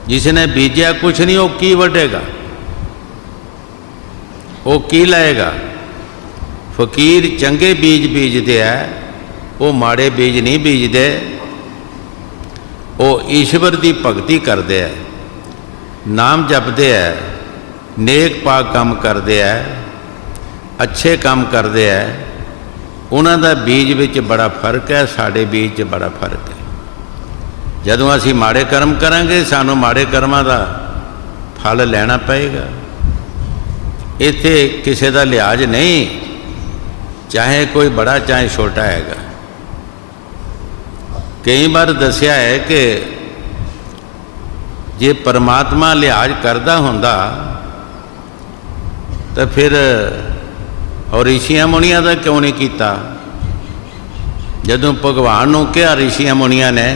ਜਿਸ ਨੇ ਬੀਜਿਆ ਕੁਛ ਨਹੀਂ, ਉਹ ਕੀ ਵੱਢੇਗਾ, ਉਹ ਕੀ ਲਏਗਾ। ਫਕੀਰ ਚੰਗੇ ਬੀਜ ਬੀਜਦੇ ਆ, ਉਹ ਮਾੜੇ ਬੀਜ ਨਹੀਂ ਬੀਜਦੇ। ਉਹ ਈਸ਼ਵਰ ਦੀ ਭਗਤੀ ਕਰਦੇ ਆ, ਨਾਮ ਜਪਦੇ ਆ, ਨੇਕ ਪਾਕ ਕੰਮ ਕਰਦੇ ਆ, ਅੱਛੇ ਕੰਮ ਕਰਦੇ ਆ। ਉਹਨਾਂ ਦਾ ਬੀਜ ਵਿੱਚ ਬੜਾ ਫਰਕ ਹੈ, ਸਾਡੇ ਬੀਜ 'ਚ ਬੜਾ ਫਰਕ ਹੈ। ਜਦੋਂ ਅਸੀਂ ਮਾੜੇ ਕਰਮ ਕਰਾਂਗੇ, ਸਾਨੂੰ ਮਾੜੇ ਕਰਮਾਂ ਦਾ ਫਲ ਲੈਣਾ ਪਏਗਾ। ਇੱਥੇ ਕਿਸੇ ਦਾ ਲਿਹਾਜ਼ ਨਹੀਂ, ਚਾਹੇ ਕੋਈ ਬੜਾ ਚਾਹੇ ਛੋਟਾ ਹੈਗਾ। ਕਈ ਵਾਰ ਦੱਸਿਆ ਹੈ ਕਿ ਜੇ ਪਰਮਾਤਮਾ ਲਿਹਾਜ਼ ਕਰਦਾ ਹੁੰਦਾ ਤਾਂ ਫਿਰ ਔਰ ਰਿਸ਼ੀਆਂ ਮੁਨੀਆਂ ਦਾ ਕਿਉਂ ਨਹੀਂ ਕੀਤਾ। ਜਦੋਂ ਭਗਵਾਨ ਨੂੰ ਕਿਹਾ ਰਿਸ਼ੀਆਂ ਮੁਨੀਆਂ ਨੇ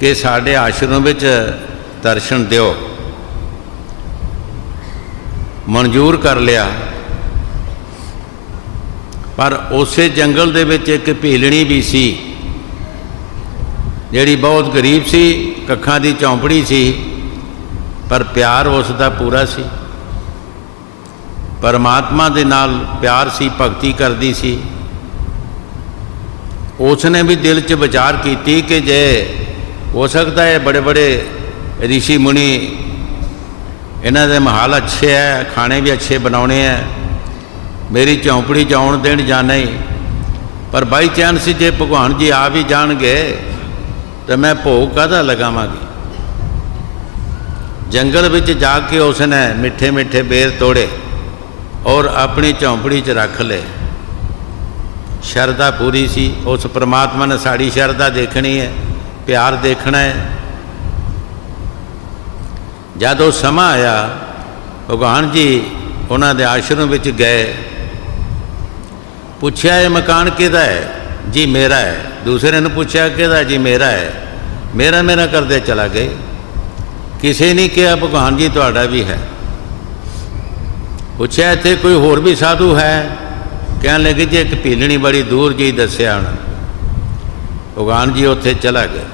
ਕਿ ਸਾਡੇ ਆਸ਼ਰਮ ਵਿੱਚ ਦਰਸ਼ਨ ਦਿਓ, ਮਨਜ਼ੂਰ ਕਰ ਲਿਆ। ਪਰ ਉਸੇ ਜੰਗਲ ਦੇ ਵਿੱਚ ਇੱਕ ਭੀਲਣੀ ਵੀ ਸੀ, ਜਿਹੜੀ ਬਹੁਤ ਗਰੀਬ ਸੀ, ਕੱਖਾਂ ਦੀ ਝੌਂਪੜੀ ਸੀ, ਪਰ ਪਿਆਰ ਉਸ ਦਾ ਪੂਰਾ ਸੀ। ਪਰਮਾਤਮਾ ਦੇ ਨਾਲ ਪਿਆਰ ਸੀ, ਭਗਤੀ ਕਰਦੀ ਸੀ। ਉਸ ਨੇ ਵੀ ਦਿਲ 'ਚ ਵਿਚਾਰ ਕੀਤੀ ਕਿ ਜੇ ਹੋ ਸਕਦਾ ਹੈ ਬੜੇ ਬੜੇ ਰਿਸ਼ੀ ਮੁਨੀ, ਇਹਨਾਂ ਦੇ ਮਹਾਲ ਅੱਛੇ ਹੈ, ਖਾਣੇ ਵੀ ਅੱਛੇ ਬਣਾਉਣੇ ਹੈ, ਮੇਰੀ ਝੌਂਪੜੀ 'ਚ ਆਉਣ ਦੇਣ ਜਾਂ ਨਹੀਂ। ਪਰ ਬਾਈ ਚਾਂਸ ਸੀ ਜੇ ਭਗਵਾਨ ਜੀ ਆ ਵੀ ਜਾਣਗੇ ਤਾਂ ਮੈਂ ਭੋਗ ਕਾਹਦਾ ਲਗਾਵਾਂਗੀ। ਜੰਗਲ ਵਿੱਚ ਜਾ ਕੇ ਉਸ ਨੇ ਮਿੱਠੇ ਮਿੱਠੇ ਬੇਰ ਤੋੜੇ ਔਰ ਆਪਣੀ ਝੌਂਪੜੀ 'ਚ ਰੱਖ ਲਏ। ਸ਼ਰਧਾ ਪੂਰੀ ਸੀ। ਉਸ ਪਰਮਾਤਮਾ ਨੇ ਸਾਡੀ ਸ਼ਰਧਾ ਦੇਖਣੀ ਹੈ, ਪਿਆਰ ਦੇਖਣਾ ਹੈ। ਜਦ ਉਹ ਸਮਾਂ ਆਇਆ, ਭਗਵਾਨ ਜੀ ਉਹਨਾਂ ਦੇ ਆਸ਼ਰਮ ਵਿੱਚ ਗਏ। ਪੁੱਛਿਆ ਇਹ ਮਕਾਨ ਕਿਹਦਾ ਹੈ? ਜੀ ਮੇਰਾ ਹੈ। ਦੂਸਰੇ ਨੇ ਪੁੱਛਿਆ ਕਿਹਦਾ? ਜੀ ਮੇਰਾ ਹੈ। ਮੇਰਾ ਮੇਰਾ ਕਰਦੇ ਚਲਾ ਗਏ। ਕਿਸੇ ਨੇ ਕਿਹਾ ਭਗਵਾਨ ਜੀ ਤੁਹਾਡਾ ਵੀ ਹੈ। ਪੁੱਛਿਆ ਇੱਥੇ ਕੋਈ ਹੋਰ ਵੀ ਸਾਧੂ ਹੈ? ਕਹਿਣ ਲੱਗੇ ਜੀ ਇੱਕ ਭੀਲਣੀ ਬੜੀ ਦੂਰ ਜੀ ਦੱਸਿਆ ਉਹਨਾਂ। ਭਗਵਾਨ ਜੀ ਉੱਥੇ ਚਲਾ ਗਏ।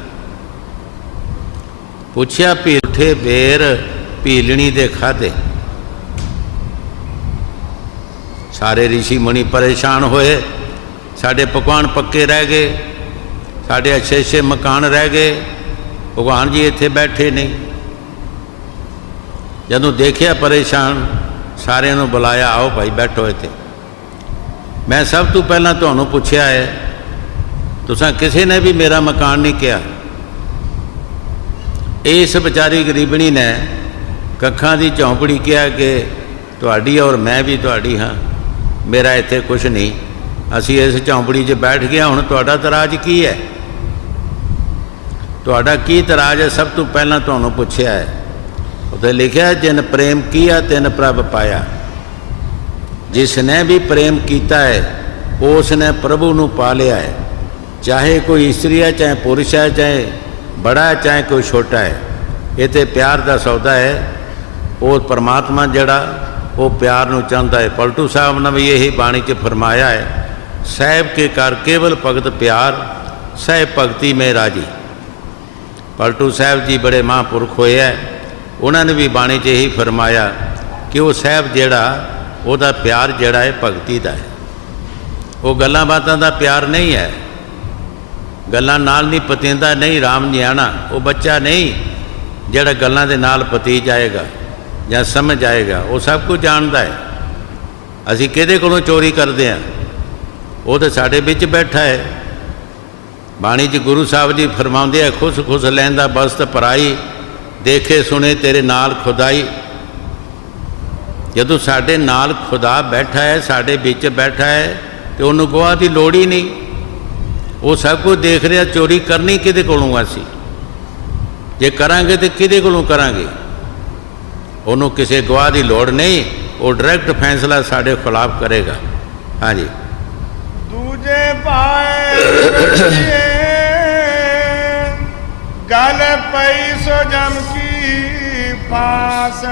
ਪੁੱਛਿਆ ਪੀਠੇ ਬੇਰ ਭੀਲਣੀ ਦੇ ਖਾਧੇ। ਸਾਰੇ ਰਿਸ਼ੀ ਮੁਨੀ ਪਰੇਸ਼ਾਨ ਹੋਏ। ਸਾਡੇ ਪਕਵਾਨ ਪੱਕੇ ਰਹਿ ਗਏ, ਸਾਡੇ ਅੱਛੇ ਅੱਛੇ ਮਕਾਨ ਰਹਿ ਗਏ, ਭਗਵਾਨ ਜੀ ਇੱਥੇ ਬੈਠੇ ਨਹੀਂ। ਜਦੋਂ ਦੇਖਿਆ ਪਰੇਸ਼ਾਨ, ਸਾਰਿਆਂ ਨੂੰ ਬੁਲਾਇਆ, ਆਓ ਭਾਈ ਬੈਠੋ ਇੱਥੇ। ਮੈਂ ਸਭ ਤੋਂ ਪਹਿਲਾਂ ਤੁਹਾਨੂੰ ਪੁੱਛਿਆ ਹੈ, ਤੁਸੀਂ ਕਿਸੇ ਨੇ ਵੀ ਮੇਰਾ ਮਕਾਨ ਨਹੀਂ ਕਿਹਾ। ਇਸ ਵਿਚਾਰੀ ਗਰੀਬਣੀ ਨੇ ਕੱਖਾਂ ਦੀ ਝੌਂਪੜੀ ਕਿਹਾ ਕਿ ਤੁਹਾਡੀ ਔਰ ਮੈਂ ਵੀ ਤੁਹਾਡੀ ਹਾਂ, ਮੇਰਾ ਇੱਥੇ ਕੁਛ ਨਹੀਂ। ਅਸੀਂ ਇਸ ਝੌਂਪੜੀ 'ਚ ਬੈਠ ਗਏ, ਹੁਣ ਤੁਹਾਡਾ ਇਤਰਾਜ਼ ਕੀ ਹੈ? ਤੁਹਾਡਾ ਕੀ ਇਤਰਾਜ਼ ਹੈ? ਸਭ ਤੋਂ ਪਹਿਲਾਂ ਤੁਹਾਨੂੰ ਪੁੱਛਿਆ ਹੈ। ਉੱਥੇ ਲਿਖਿਆ ਜਿਨ ਪ੍ਰੇਮ ਕੀਆ ਤਿਨ ਪ੍ਰਭ ਪਾਇਆ। ਜਿਸ ਨੇ ਵੀ ਪ੍ਰੇਮ ਕੀਤਾ ਹੈ ਉਸ ਨੇ ਪ੍ਰਭੂ ਨੂੰ ਪਾ ਲਿਆ ਹੈ। ਚਾਹੇ ਕੋਈ ਇਸਤਰੀ ਹੈ, ਚਾਹੇ ਪੁरुष ਹੈ, ਚਾਹੇ ਬੜਾ ਹੈ, ਚਾਹੇ ਕੋਈ ਛੋਟਾ ਹੈ। ਇਹ ਤਾਂ ਪਿਆਰ ਦਾ ਸੌਦਾ ਹੈ। ਉਹ ਪਰਮਾਤਮਾ ਜਿਹੜਾ ਉਹ ਪਿਆਰ ਨੂੰ ਚਾਹੁੰਦਾ ਹੈ। ਪਲਟੂ ਸਾਹਿਬ ਨੇ ਵੀ ਇਹੀ ਬਾਣੀ 'ਚ ਫਰਮਾਇਆ ਹੈ, ਸਾਹਿਬ ਕੇ ਕਰ ਕੇਵਲ ਭਗਤ ਪਿਆਰ, ਸਹਿ ਭਗਤੀ ਮੇ ਰਾਜੀ। ਪਲਟੂ ਸਾਹਿਬ ਜੀ ਬੜੇ ਮਹਾਂਪੁਰਖ ਹੋਏ ਹੈ। ਉਹਨਾਂ ਨੇ ਵੀ ਬਾਣੀ 'ਚ ਇਹੀ ਫਰਮਾਇਆ ਕਿ ਉਹ ਸਾਹਿਬ ਜਿਹੜਾ ਉਹਦਾ ਪਿਆਰ ਜਿਹੜਾ ਹੈ ਭਗਤੀ ਦਾ ਹੈ। ਉਹ ਗੱਲਾਂ ਬਾਤਾਂ ਦਾ ਪਿਆਰ ਨਹੀਂ ਹੈ। ਗੱਲਾਂ ਨਾਲ ਨਹੀਂ ਪਤੀਂਦਾ, ਨਹੀਂ ਰਾਮ ਨਿਆਣਾ। ਉਹ ਬੱਚਾ ਨਹੀਂ ਜਿਹੜਾ ਗੱਲਾਂ ਦੇ ਨਾਲ ਪਤੀ ਜਾਏਗਾ ਜਾਂ ਸਮਝ ਆਏਗਾ। ਉਹ ਸਭ ਕੁਝ ਜਾਣਦਾ ਹੈ। ਅਸੀਂ ਕਿਹਦੇ ਕੋਲੋਂ ਚੋਰੀ ਕਰਦੇ ਹਾਂ? ਉਹ ਤਾਂ ਸਾਡੇ ਵਿੱਚ ਬੈਠਾ ਹੈ। ਬਾਣੀ 'ਚ ਗੁਰੂ ਸਾਹਿਬ ਜੀ ਫਰਮਾਉਂਦੇ ਆ, ਖੁਸ਼ ਖੁਸ਼ ਲੈਂਦਾ ਬਸਤ ਪਰਾਈ, ਦੇਖੇ ਸੁਣੇ ਤੇਰੇ ਨਾਲ ਖੁਦਾਈ। ਜਦੋਂ ਸਾਡੇ ਨਾਲ ਖੁਦਾ ਬੈਠਾ ਹੈ, ਸਾਡੇ ਵਿੱਚ ਬੈਠਾ ਹੈ, ਤੇ ਉਹਨੂੰ ਗਵਾਹ ਦੀ ਲੋੜ ਹੀ ਨਹੀਂ। ਉਹ ਸਭ ਕੁਝ ਦੇਖ ਰਿਹਾ। ਚੋਰੀ ਕਰਨੀ ਕਿਹਦੇ ਕੋਲੋਂ? ਅਸੀਂ ਜੇ ਕਰਾਂਗੇ ਤਾਂ ਕਿਹਦੇ ਕੋਲੋਂ ਕਰਾਂਗੇ? ਉਹਨੂੰ ਕਿਸੇ ਗਵਾਹ ਦੀ ਲੋੜ ਨਹੀਂ। ਉਹ ਡਾਇਰੈਕਟ ਫੈਸਲਾ ਸਾਡੇ ਖਿਲਾਫ ਕਰੇਗਾ। ਹਾਂਜੀ। ਦੂਜੇ ਪਾਏ ਗਲ ਪਈ ਸੋ ਜਮ ਕੀ ਫਾਸ।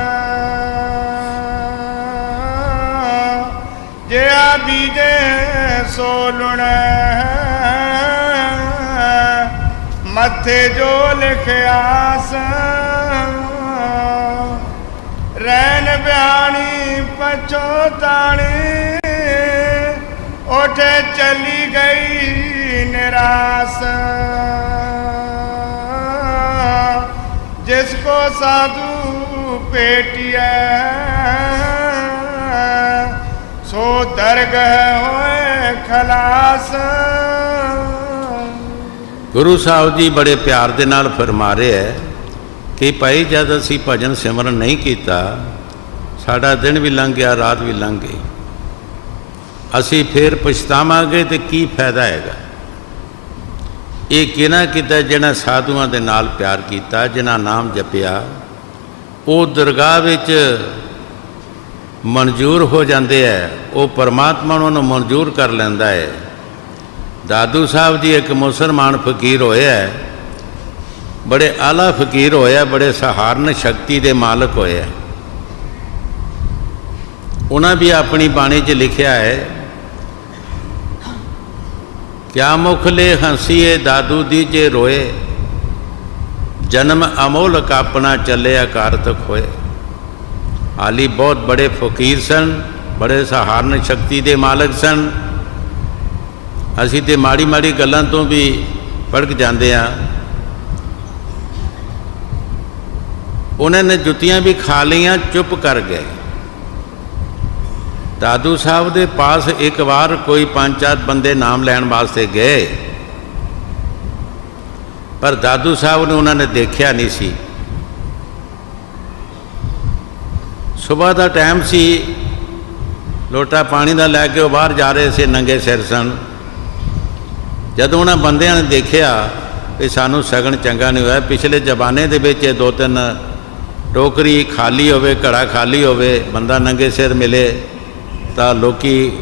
ਜਿਆ ਬੀਜੇ ਸੋ ਲੁਣੈ, ਮੱਥੇ ਜੋ ਲਿਖਿਆਸ। ਰੈਨ ਬਿਆਣੀ ਪਛੋਤਾਣੀ, ਉਠੇ ਚਲੀ ਗਈ ਨਿਰਾਸ। ਜਿਸ ਕੋ ਸਾਧੂ ਭੇਟਿਐ, ਸੋ ਦਰਗਹ ਹੋਏ ਖਲਾਸ। ਗੁਰੂ ਸਾਹਿਬ ਜੀ ਬੜੇ ਪਿਆਰ ਦੇ ਨਾਲ ਫਰਮਾ ਰਹੇ ਹੈ ਕਿ ਭਾਈ ਜਦ ਅਸੀਂ ਭਜਨ ਸਿਮਰਨ ਨਹੀਂ ਕੀਤਾ, ਸਾਡਾ ਦਿਨ ਵੀ ਲੰਘ ਗਿਆ, ਰਾਤ ਵੀ ਲੰਘ ਗਈ। ਅਸੀਂ ਫਿਰ ਪਛਤਾਵਾਂਗੇ ਤੇ ਕੀ ਫਾਇਦਾ ਹੈਗਾ? ਇਹ ਕਿਹਨਾਂ ਕੀਤਾ? ਜਿਹਨਾਂ ਸਾਧੂਆਂ ਦੇ ਨਾਲ ਪਿਆਰ ਕੀਤਾ, ਜਿਨ੍ਹਾਂ ਨਾਮ ਜਪਿਆ, ਉਹ ਦਰਗਾਹ ਵਿੱਚ ਮਨਜ਼ੂਰ ਹੋ ਜਾਂਦੇ ਹੈ। ਉਹ ਪਰਮਾਤਮਾ ਉਹਨੂੰ ਮਨਜ਼ੂਰ ਕਰ ਲੈਂਦਾ ਹੈ। ਦਾਦੂ ਸਾਹਿਬ ਜੀ ਇੱਕ ਮੁਸਲਮਾਨ ਫਕੀਰ ਹੋਏ ਹੈ, ਬੜੇ ਆਲਾ ਫਕੀਰ ਹੋਇਆ, ਬੜੇ ਸਹਾਰਨ ਸ਼ਕਤੀ ਦੇ ਮਾਲਕ ਹੋਏ ਹੈ। ਉਹਨਾਂ ਵੀ ਆਪਣੀ ਬਾਣੀ 'ਚ ਲਿਖਿਆ ਹੈ, ਕਿਆ ਮੁਖਲੇ ਹੰਸੀਏ ਦਾਦੂ ਦੀ ਜੇ ਰੋਏ, ਜਨਮ ਅਮੋਲਕ ਆਪਣਾ ਚੱਲਿਆ ਕਾਰਤਕ ਹੋਏ। ਹਾਲੀ ਬਹੁਤ ਬੜੇ ਫਕੀਰ ਸਨ, ਬੜੇ ਸਹਾਰਨ ਸ਼ਕਤੀ ਦੇ ਮਾਲਕ ਸਨ। ਅਸੀਂ ਤੇ ਮਾੜੀ ਮਾੜੀ ਗੱਲਾਂ ਤੋਂ ਵੀ ਭੜਕ ਜਾਂਦੇ ਹਾਂ। ਉਹਨਾਂ ਨੇ ਜੁੱਤੀਆਂ ਵੀ ਖਾ ਲਈਆਂ, ਚੁੱਪ ਕਰ ਗਏ। ਦਾਦੂ ਸਾਹਿਬ ਦੇ ਪਾਸ ਇੱਕ ਵਾਰ ਕੋਈ 5-4 ਬੰਦੇ ਨਾਮ ਲੈਣ ਵਾਸਤੇ ਗਏ, ਪਰ ਦਾਦੂ ਸਾਹਿਬ ਨੂੰ ਉਹਨਾਂ ਨੇ ਦੇਖਿਆ ਨਹੀਂ ਸੀ। ਸੁਬਾਹ ਦਾ ਟਾਈਮ ਸੀ, ਲੋਟਾ ਪਾਣੀ ਦਾ ਲੈ ਕੇ ਉਹ ਬਾਹਰ ਜਾ ਰਹੇ ਸੀ, ਨੰਗੇ ਸਿਰ ਸਨ। ਜਦੋਂ ਉਹਨਾਂ ਬੰਦਿਆਂ ਨੇ ਦੇਖਿਆ ਕਿ ਸਾਨੂੰ ਸ਼ਗਨ ਚੰਗਾ ਨਹੀਂ ਹੋਇਆ, ਪਿਛਲੇ ਜ਼ਮਾਨੇ ਦੇ ਵਿੱਚ 2-3 ਟੋਕਰੀ ਖਾਲੀ ਹੋਵੇ, ਘੜਾ ਖਾਲੀ ਹੋਵੇ, ਬੰਦਾ ਨੰਗੇ ਸਿਰ ਮਿਲੇ ਤਾਂ ਲੋਕੀ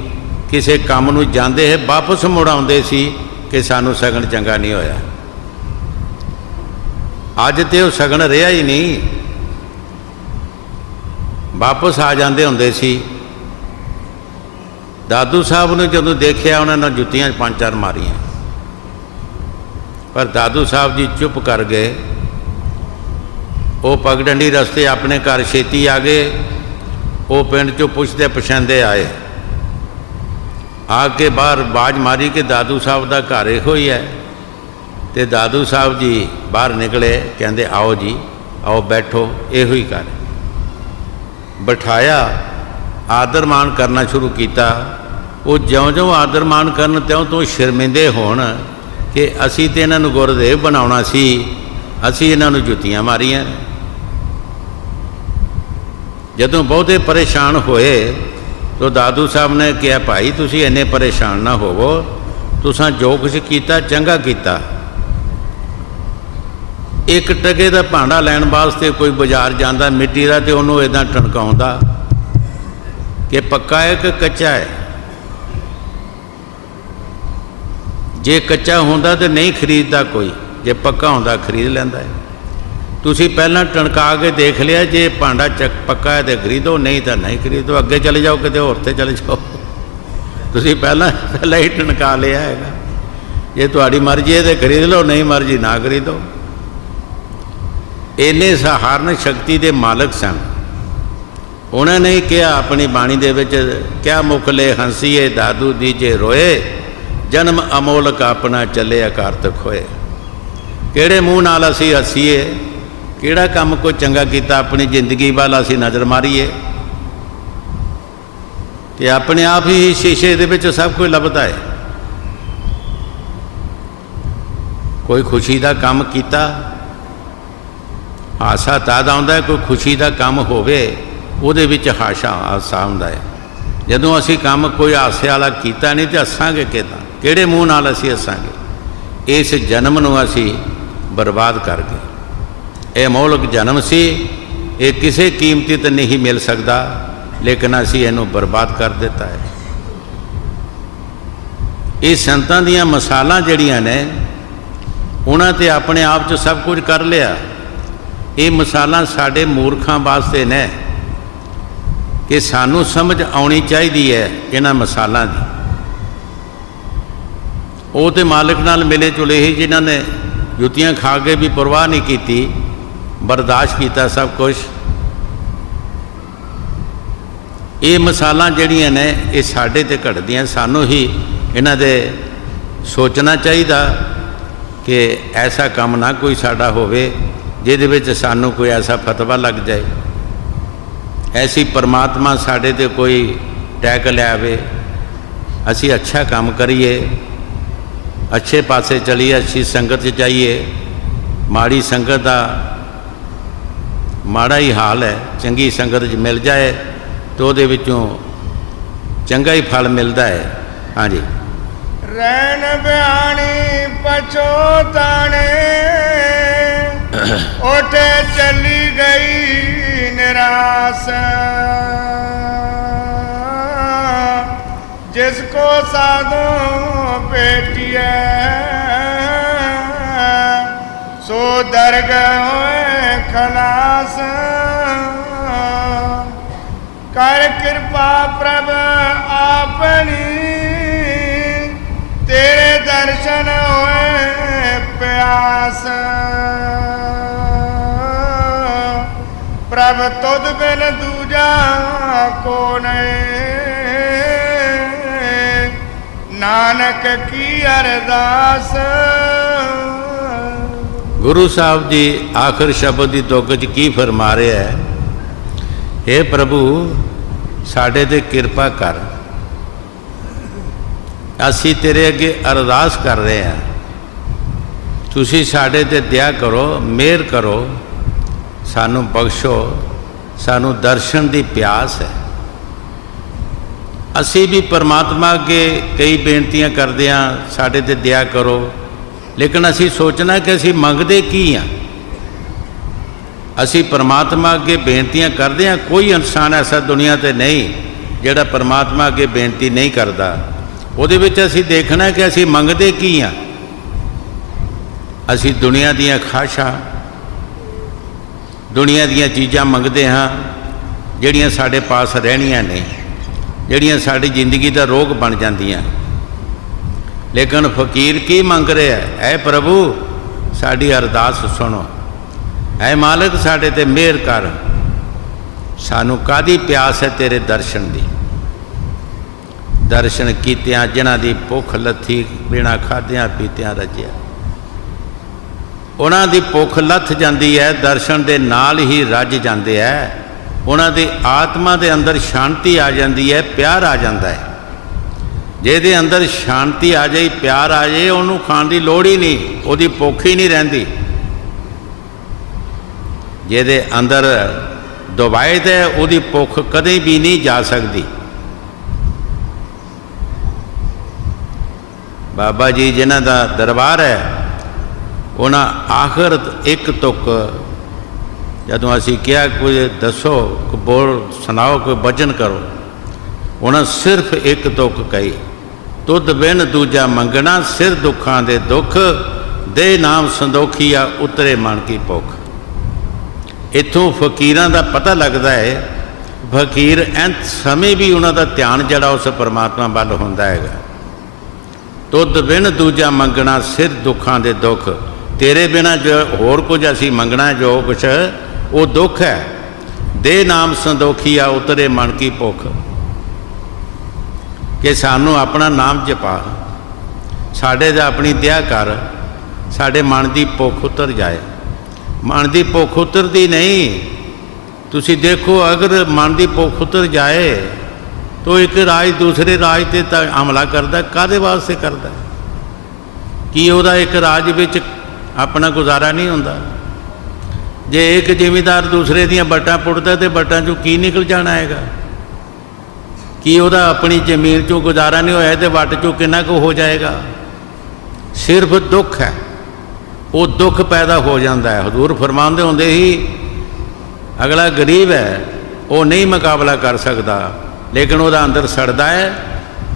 ਕਿਸੇ ਕੰਮ ਨੂੰ ਜਾਂਦੇ ਹੈ ਵਾਪਸ ਮੁੜ ਆਉਂਦੇ ਸੀ ਕਿ ਸਾਨੂੰ ਸ਼ਗਨ ਚੰਗਾ ਨਹੀਂ ਹੋਇਆ। ਅੱਜ ਤੇ ਉਹ ਸ਼ਗਨ ਰਿਹਾ ਹੀ ਨਹੀਂ, ਵਾਪਸ ਆ ਜਾਂਦੇ ਹੁੰਦੇ ਸੀ। ਦਾਦੂ ਸਾਹਿਬ ਨੂੰ ਜਦੋਂ ਦੇਖਿਆ, ਉਹਨਾਂ ਨੇ ਜੁੱਤੀਆਂ 5-4 ਮਾਰੀਆਂ, ਪਰ ਦਾਦੂ ਸਾਹਿਬ ਜੀ ਚੁੱਪ ਕਰ ਗਏ। ਉਹ ਪਗਡੰਡੀ ਰਸਤੇ ਆਪਣੇ ਘਰ ਛੇਤੀ ਆ ਗਏ। ਉਹ ਪਿੰਡ 'ਚੋਂ ਪੁੱਛਦੇ ਪਛਾਣਦੇ ਆਏ, ਆ ਕੇ ਬਾਹਰ ਆਵਾਜ਼ ਮਾਰੀ ਕਿ ਦਾਦੂ ਸਾਹਿਬ ਦਾ ਘਰ ਇਹੋ ਹੀ ਹੈ। ਤੇ ਦਾਦੂ ਸਾਹਿਬ ਜੀ ਬਾਹਰ ਨਿਕਲੇ, ਕਹਿੰਦੇ ਆਓ ਜੀ, ਆਓ ਬੈਠੋ, ਇਹੋ ਹੀ ਘਰ। ਬਿਠਾਇਆ, ਆਦਰ ਮਾਣ ਕਰਨਾ ਸ਼ੁਰੂ ਕੀਤਾ। ਉਹ ਜਿਉਂ-ਜਿਉਂ ਆਦਰ ਮਾਣ ਕਰਨ, ਤਿਉਂ ਸ਼ਰਮਿੰਦੇ ਹੋਣ ਕਿ ਅਸੀਂ ਤੇ ਇਹਨਾਂ ਨੂੰ ਗੁਰਦੇਵ ਬਣਾਉਣਾ ਸੀ, ਅਸੀਂ ਇਹਨਾਂ ਨੂੰ ਜੁੱਤੀਆਂ ਮਾਰੀਆਂ। ਜਦੋਂ ਬਹੁਤੇ ਪਰੇਸ਼ਾਨ ਹੋਏ तो दादू साहब ने कहा भाई तुसी इन्ने परेशान ना होवो, तुसां जो कुछ कीता चंगा कीता। एक टके का भांडा लैण वास्ते कोई बाजार जाता मिट्टी का तो उन्होंने इदां टणकाउंदा कि पक्का है कि कच्चा है। जे कच्चा होंदा तो नहीं खरीददा कोई, जे पक्का होंदा खरीद लैंदा है। तुसी पहला टणका के देख लिया, जे भांडा पक्का है तो खरीदो, नहीं तो नहीं खरीदो, अगे चले जाओ किते होर ते चले जाओ। तुसी पहला ही टणका लिया है। जे तुहाड़ी मर्जी है तो खरीद लो, नहीं मर्जी ना खरीदो। इन्ने सहारण शक्ति के मालक सन। उन्होंने कहा अपनी बाणी दे विच, क्या मुखले हंसीए दादू दीजे रोए, जन्म अमोलक अपना चले अकारतक होए। किहड़े मूँह नाल असीं हसीए, किहड़ा काम कोई चंगा कीता अपनी जिंदगी वाल असीं नज़र मारीए, तो अपने आप ही शीशे दे विच सब कुछ लभदा है। कोई खुशी का काम कीता, हासा तद आउंदा है, कोई खुशी का काम होवे उहदे विच हासा आउंदा है। जदों असीं काम कोई हासे वाला कीता नहीं तो हसांगे किदां, किहड़े मूँह नाल असीं हसांगे। इस जन्म नूं असीं बर्बाद कर गए। यह मोहलक जन्म सी, ये किसी कीमती तो नहीं मिल सकता, लेकिन असीं इहनूं बर्बाद कर दिता है। ये संतां दीयां मिसालां जिहड़ियां ने उन्हां ते अपने आप च सब कुछ कर लिया। ये मिसालां साडे मूर्खां वास्ते ने कि सानूं समझ आउणी चाहीदी है इन्हां मिसालां दी। वो तो मालिक नाल मिले जुले ही जिन्हां ने जुत्तियां खा के भी परवाह नहीं की, बर्दाश्त किया सब कुछ। ये मिसालां जिहड़ियां ने ये साडे ते घटदियां, सानूं ही इन्हां दे सोचना चाहिए कि ऐसा काम ना कोई साडा होवे जिहदे विच सानूं कोई ऐसा फतवा लग जाए, ऐसी परमात्मा साडे ते कोई टैक लियावे, असीं अच्छा काम करिए, अच्छे पासे चलिए, अच्छी संगत च जाइए। माड़ी संगत का माड़ा ही हाल है, चंगी संगत च मिल जाए तो उहदे विचों चंगा ही फल मिलता है। हाँ जी। रैन बयानी पछोताने उठे चली गई निराश, जिसको साधो पेटिए सो दरगाह होए खलास। कर कृपा प्रभ आपनी तेरे दर्शन होए प्यास। प्रभ तुद बिन दूजा को नहीं, नानक की अरदास। गुरु साहब जी आखिर शब्द की तुक च की फरमा रहे है, हे प्रभु साढ़े ते कृपा कर, असी तेरे अगे अरदास कर रहे हैं, तुसी साढ़े ते दया करो, मेहर करो, सानू बख्शो, सानू दर्शन की प्यास है। असी भी परमात्मा अगे कई बेनतियां करते हैं, साढ़े ते दया करो, लेकिन असी सोचना कि असी मंगते की हाँ। असी परमात्मा अगे बेनतियां करते हैं, कोई इंसान ऐसा दुनिया ते नहीं जिहड़ा परमात्मा अगे बेनती नहीं करता। उहदे विच असी देखना कि असी मंगते की हाँ। असी दुनिया दीयां ख्वाहिशां, दुनिया दीयां चीज़ां मंगते हाँ जिहड़ियां साडे पास रहणियां नहीं, जिहड़ियां साडी जिंदगी का रोग बन जांदियां। लेकिन फकीर की मंग रहा है, ऐ प्रभु साडी अरदास सुनो, ऐ मालिक साडे ते मेहर कर, सानू कादी प्यास है तेरे दर्शन दी। दर्शन कीतियां जिन्हां दी भुख लथी बिना खाद्यां पीतियां रजिया, उन्हां दी भुख लथ जाती है, दर्शन दे नाल ही रज जाते हैं। उन्हां दी आत्मा दे अंदर शांति आ जाती है, प्यार आ जाता है। जिहदे अंदर शांति आ जाए, प्यार आ जाए, उन्होंने खाण की लोड़ ही नहीं, उसकी भुख ही नहीं रहिंदी। जिहदे अंदर दुवायत है, उसकी भुख कदे भी नहीं जा सकती। ਬਾਬਾ ਜੀ ਜਿਨ੍ਹਾਂ ਦਾ ਦਰਬਾਰ ਹੈ, ਉਹਨਾਂ ਆਖਰ ਇੱਕ ਤੁਕ ਜਦੋਂ ਅਸੀਂ ਕਿਹਾ ਕੋਈ ਦੱਸੋ, ਕੋਈ ਬੋਲ ਸੁਣਾਓ, ਕੋਈ ਭਜਨ ਕਰੋ, ਉਹਨਾਂ ਸਿਰਫ ਇੱਕ ਤੁਕ ਕਹੀ, ਤੁਧ ਬਿਨ ਦੂਜਾ ਮੰਗਣਾ, ਸਿਰ ਦੁੱਖਾਂ ਦੇ ਦੁੱਖ, ਦੇ ਨਾਮ ਸੰਦੋਖੀਆ, ਉਤਰੇ ਮਨ ਕੀ ਭੁੱਖ। ਇੱਥੋਂ ਫਕੀਰਾਂ ਦਾ ਪਤਾ ਲੱਗਦਾ ਹੈ, ਫਕੀਰ ਅੰਤ ਸਮੇਂ ਵੀ ਉਹਨਾਂ ਦਾ ਧਿਆਨ ਜਿਹੜਾ ਉਸ ਪਰਮਾਤਮਾ ਵੱਲ ਹੁੰਦਾ ਹੈਗਾ। ਤੁਧ ਬਿਨ ਦੂਜਾ ਮੰਗਣਾ, ਸਿਰ ਦੁੱਖਾਂ ਦੇ ਦੁੱਖ, ਤੇਰੇ ਬਿਨਾਂ ਜੋ ਹੋਰ ਕੁਝ ਅਸੀਂ ਮੰਗਣਾ ਜੋ ਕੁਛ ਉਹ ਦੁੱਖ ਹੈ। ਦੇ ਨਾਮ ਸੰਦੋਖੀਆ, ਉਤਰੇ ਮਨ ਕੀ ਭੁੱਖ, ਕਿ ਸਾਨੂੰ ਆਪਣਾ ਨਾਮ ਜਪਾ, ਸਾਡੇ ਦਾ ਆਪਣੀ ਦਇਆ ਕਰ, ਸਾਡੇ ਮਨ ਦੀ ਭੁੱਖ ਉਤਰ ਜਾਏ। ਮਨ ਦੀ ਭੁੱਖ ਉਤਰਦੀ ਨਹੀਂ। ਤੁਸੀਂ ਦੇਖੋ, ਅਗਰ ਮਨ ਦੀ ਭੁੱਖ ਉਤਰ ਜਾਏ ਤਾਂ ਇੱਕ ਰਾਜ ਦੂਸਰੇ ਰਾਜ 'ਤੇ ਤਾਂ ਹਮਲਾ ਕਰਦਾ, ਕਾਹਦੇ ਵਾਸਤੇ ਕਰਦਾ? ਕੀ ਉਹਦਾ ਇੱਕ ਰਾਜ ਵਿੱਚ ਆਪਣਾ ਗੁਜ਼ਾਰਾ ਨਹੀਂ ਹੁੰਦਾ? ਜੇ ਇੱਕ ਜ਼ਿਮੀਂਦਾਰ ਦੂਸਰੇ ਦੀਆਂ ਵੱਟਾਂ ਪੁੱਟਦਾ ਤੇ ਵੱਟਾਂ 'ਚੋਂ ਕੀ ਨਿਕਲ ਜਾਣਾ ਹੈਗਾ? ਕੀ ਉਹਦਾ ਆਪਣੀ ਜ਼ਮੀਨ 'ਚੋਂ ਗੁਜ਼ਾਰਾ ਨਹੀਂ ਹੋਇਆ ਤੇ ਵੱਟ 'ਚੋਂ ਕਿੰਨਾ ਕੁ ਹੋ ਜਾਏਗਾ? ਸਿਰਫ ਦੁੱਖ ਹੈ, ਉਹ ਦੁੱਖ ਪੈਦਾ ਹੋ ਜਾਂਦਾ ਹੈ। ਹਜ਼ੂਰ ਫਰਮਾਉਂਦੇ ਹੁੰਦੇ ਹੀ, ਅਗਲਾ ਗਰੀਬ ਹੈ, ਉਹ ਨਹੀਂ ਮੁਕਾਬਲਾ ਕਰ ਸਕਦਾ, ਲੇਕਿਨ ਉਹਦਾ ਅੰਦਰ ਸੜਦਾ ਹੈ,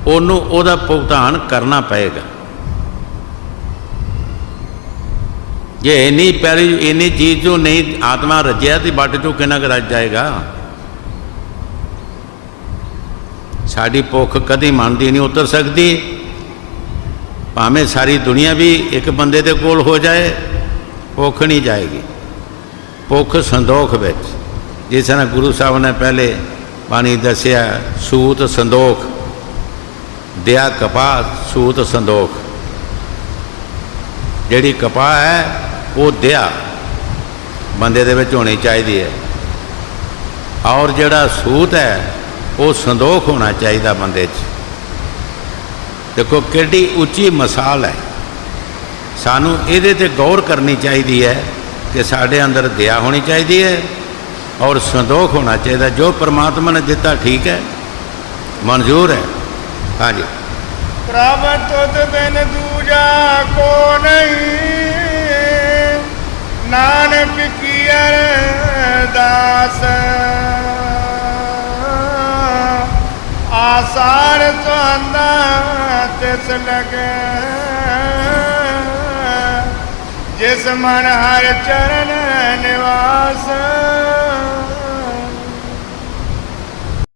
ਉਹਨੂੰ ਉਹਦਾ ਭੁਗਤਾਨ ਕਰਨਾ ਪਏਗਾ। ਜੇ ਇੰਨੀ ਪਹਿਲੀ ਇੰਨੀ ਚੀਜ਼ 'ਚੋਂ ਨਹੀਂ ਆਤਮਾ ਰੱਜਿਆ ਤੇ ਵੱਟ 'ਚੋਂ ਕਿੰਨਾ ਕੁ ਰੱਜ ਜਾਏਗਾ? ਸਾਡੀ ਭੁੱਖ ਕਦੀ ਮਨ ਦੀ ਨਹੀਂ ਉਤਰ ਸਕਦੀ, ਭਾਵੇਂ ਸਾਰੀ ਦੁਨੀਆ ਵੀ ਇੱਕ ਬੰਦੇ ਦੇ ਕੋਲ ਹੋ ਜਾਏ, ਭੁੱਖ ਨਹੀਂ ਜਾਏਗੀ। ਭੁੱਖ ਸੰਦੋਖ ਵਿੱਚ, ਜਿਸ ਤਰ੍ਹਾਂ ਗੁਰੂ ਸਾਹਿਬ ਨੇ ਪਹਿਲੇ ਬਾਣੀ ਦੱਸਿਆ, ਸੂਤ ਸੰਦੋਖ, ਦਿਆ ਕਪਾਹ, ਸੂਤ ਸੰਦੋਖ। ਜਿਹੜੀ ਕਪਾਹ ਹੈ ਉਹ ਦਿਆ ਬੰਦੇ ਦੇ ਵਿੱਚ ਹੋਣੀ ਚਾਹੀਦੀ ਹੈ, ਔਰ ਜਿਹੜਾ ਸੂਤ ਹੈ ਉਹ ਸੰਦੋਖ ਹੋਣਾ ਚਾਹੀਦਾ ਬੰਦੇ 'ਚ। ਦੇਖੋ ਕਿੱਡੀ ਉੱਚੀ ਮਿਸਾਲ ਹੈ। ਸਾਨੂੰ ਇਹਦੇ 'ਤੇ ਗੌਰ ਕਰਨੀ ਚਾਹੀਦੀ ਹੈ ਕਿ ਸਾਡੇ ਅੰਦਰ ਦਇਆ ਹੋਣੀ ਚਾਹੀਦੀ ਹੈ ਔਰ ਸੰਦੋਖ ਹੋਣਾ ਚਾਹੀਦਾ। ਜੋ ਪਰਮਾਤਮਾ ਨੇ ਦਿੱਤਾ ਠੀਕ ਹੈ, ਮਨਜ਼ੂਰ ਹੈ। ਹਾਂਜੀ। ਪ੍ਰਭ ਤੁਧ ਬਿਨ ਦੂਜਾ ਕੋ ਨਹੀਂ, ਨਾਨਕ ਕੀ ਅਰਦਾਸ, ਆਸਾਰ ਤੁਹਾਡਾ ਤਿਸ ਲਗੇ, ਜਿਸ ਮਨ ਹਰ ਚਰਨ ਨਿਵਾਸ।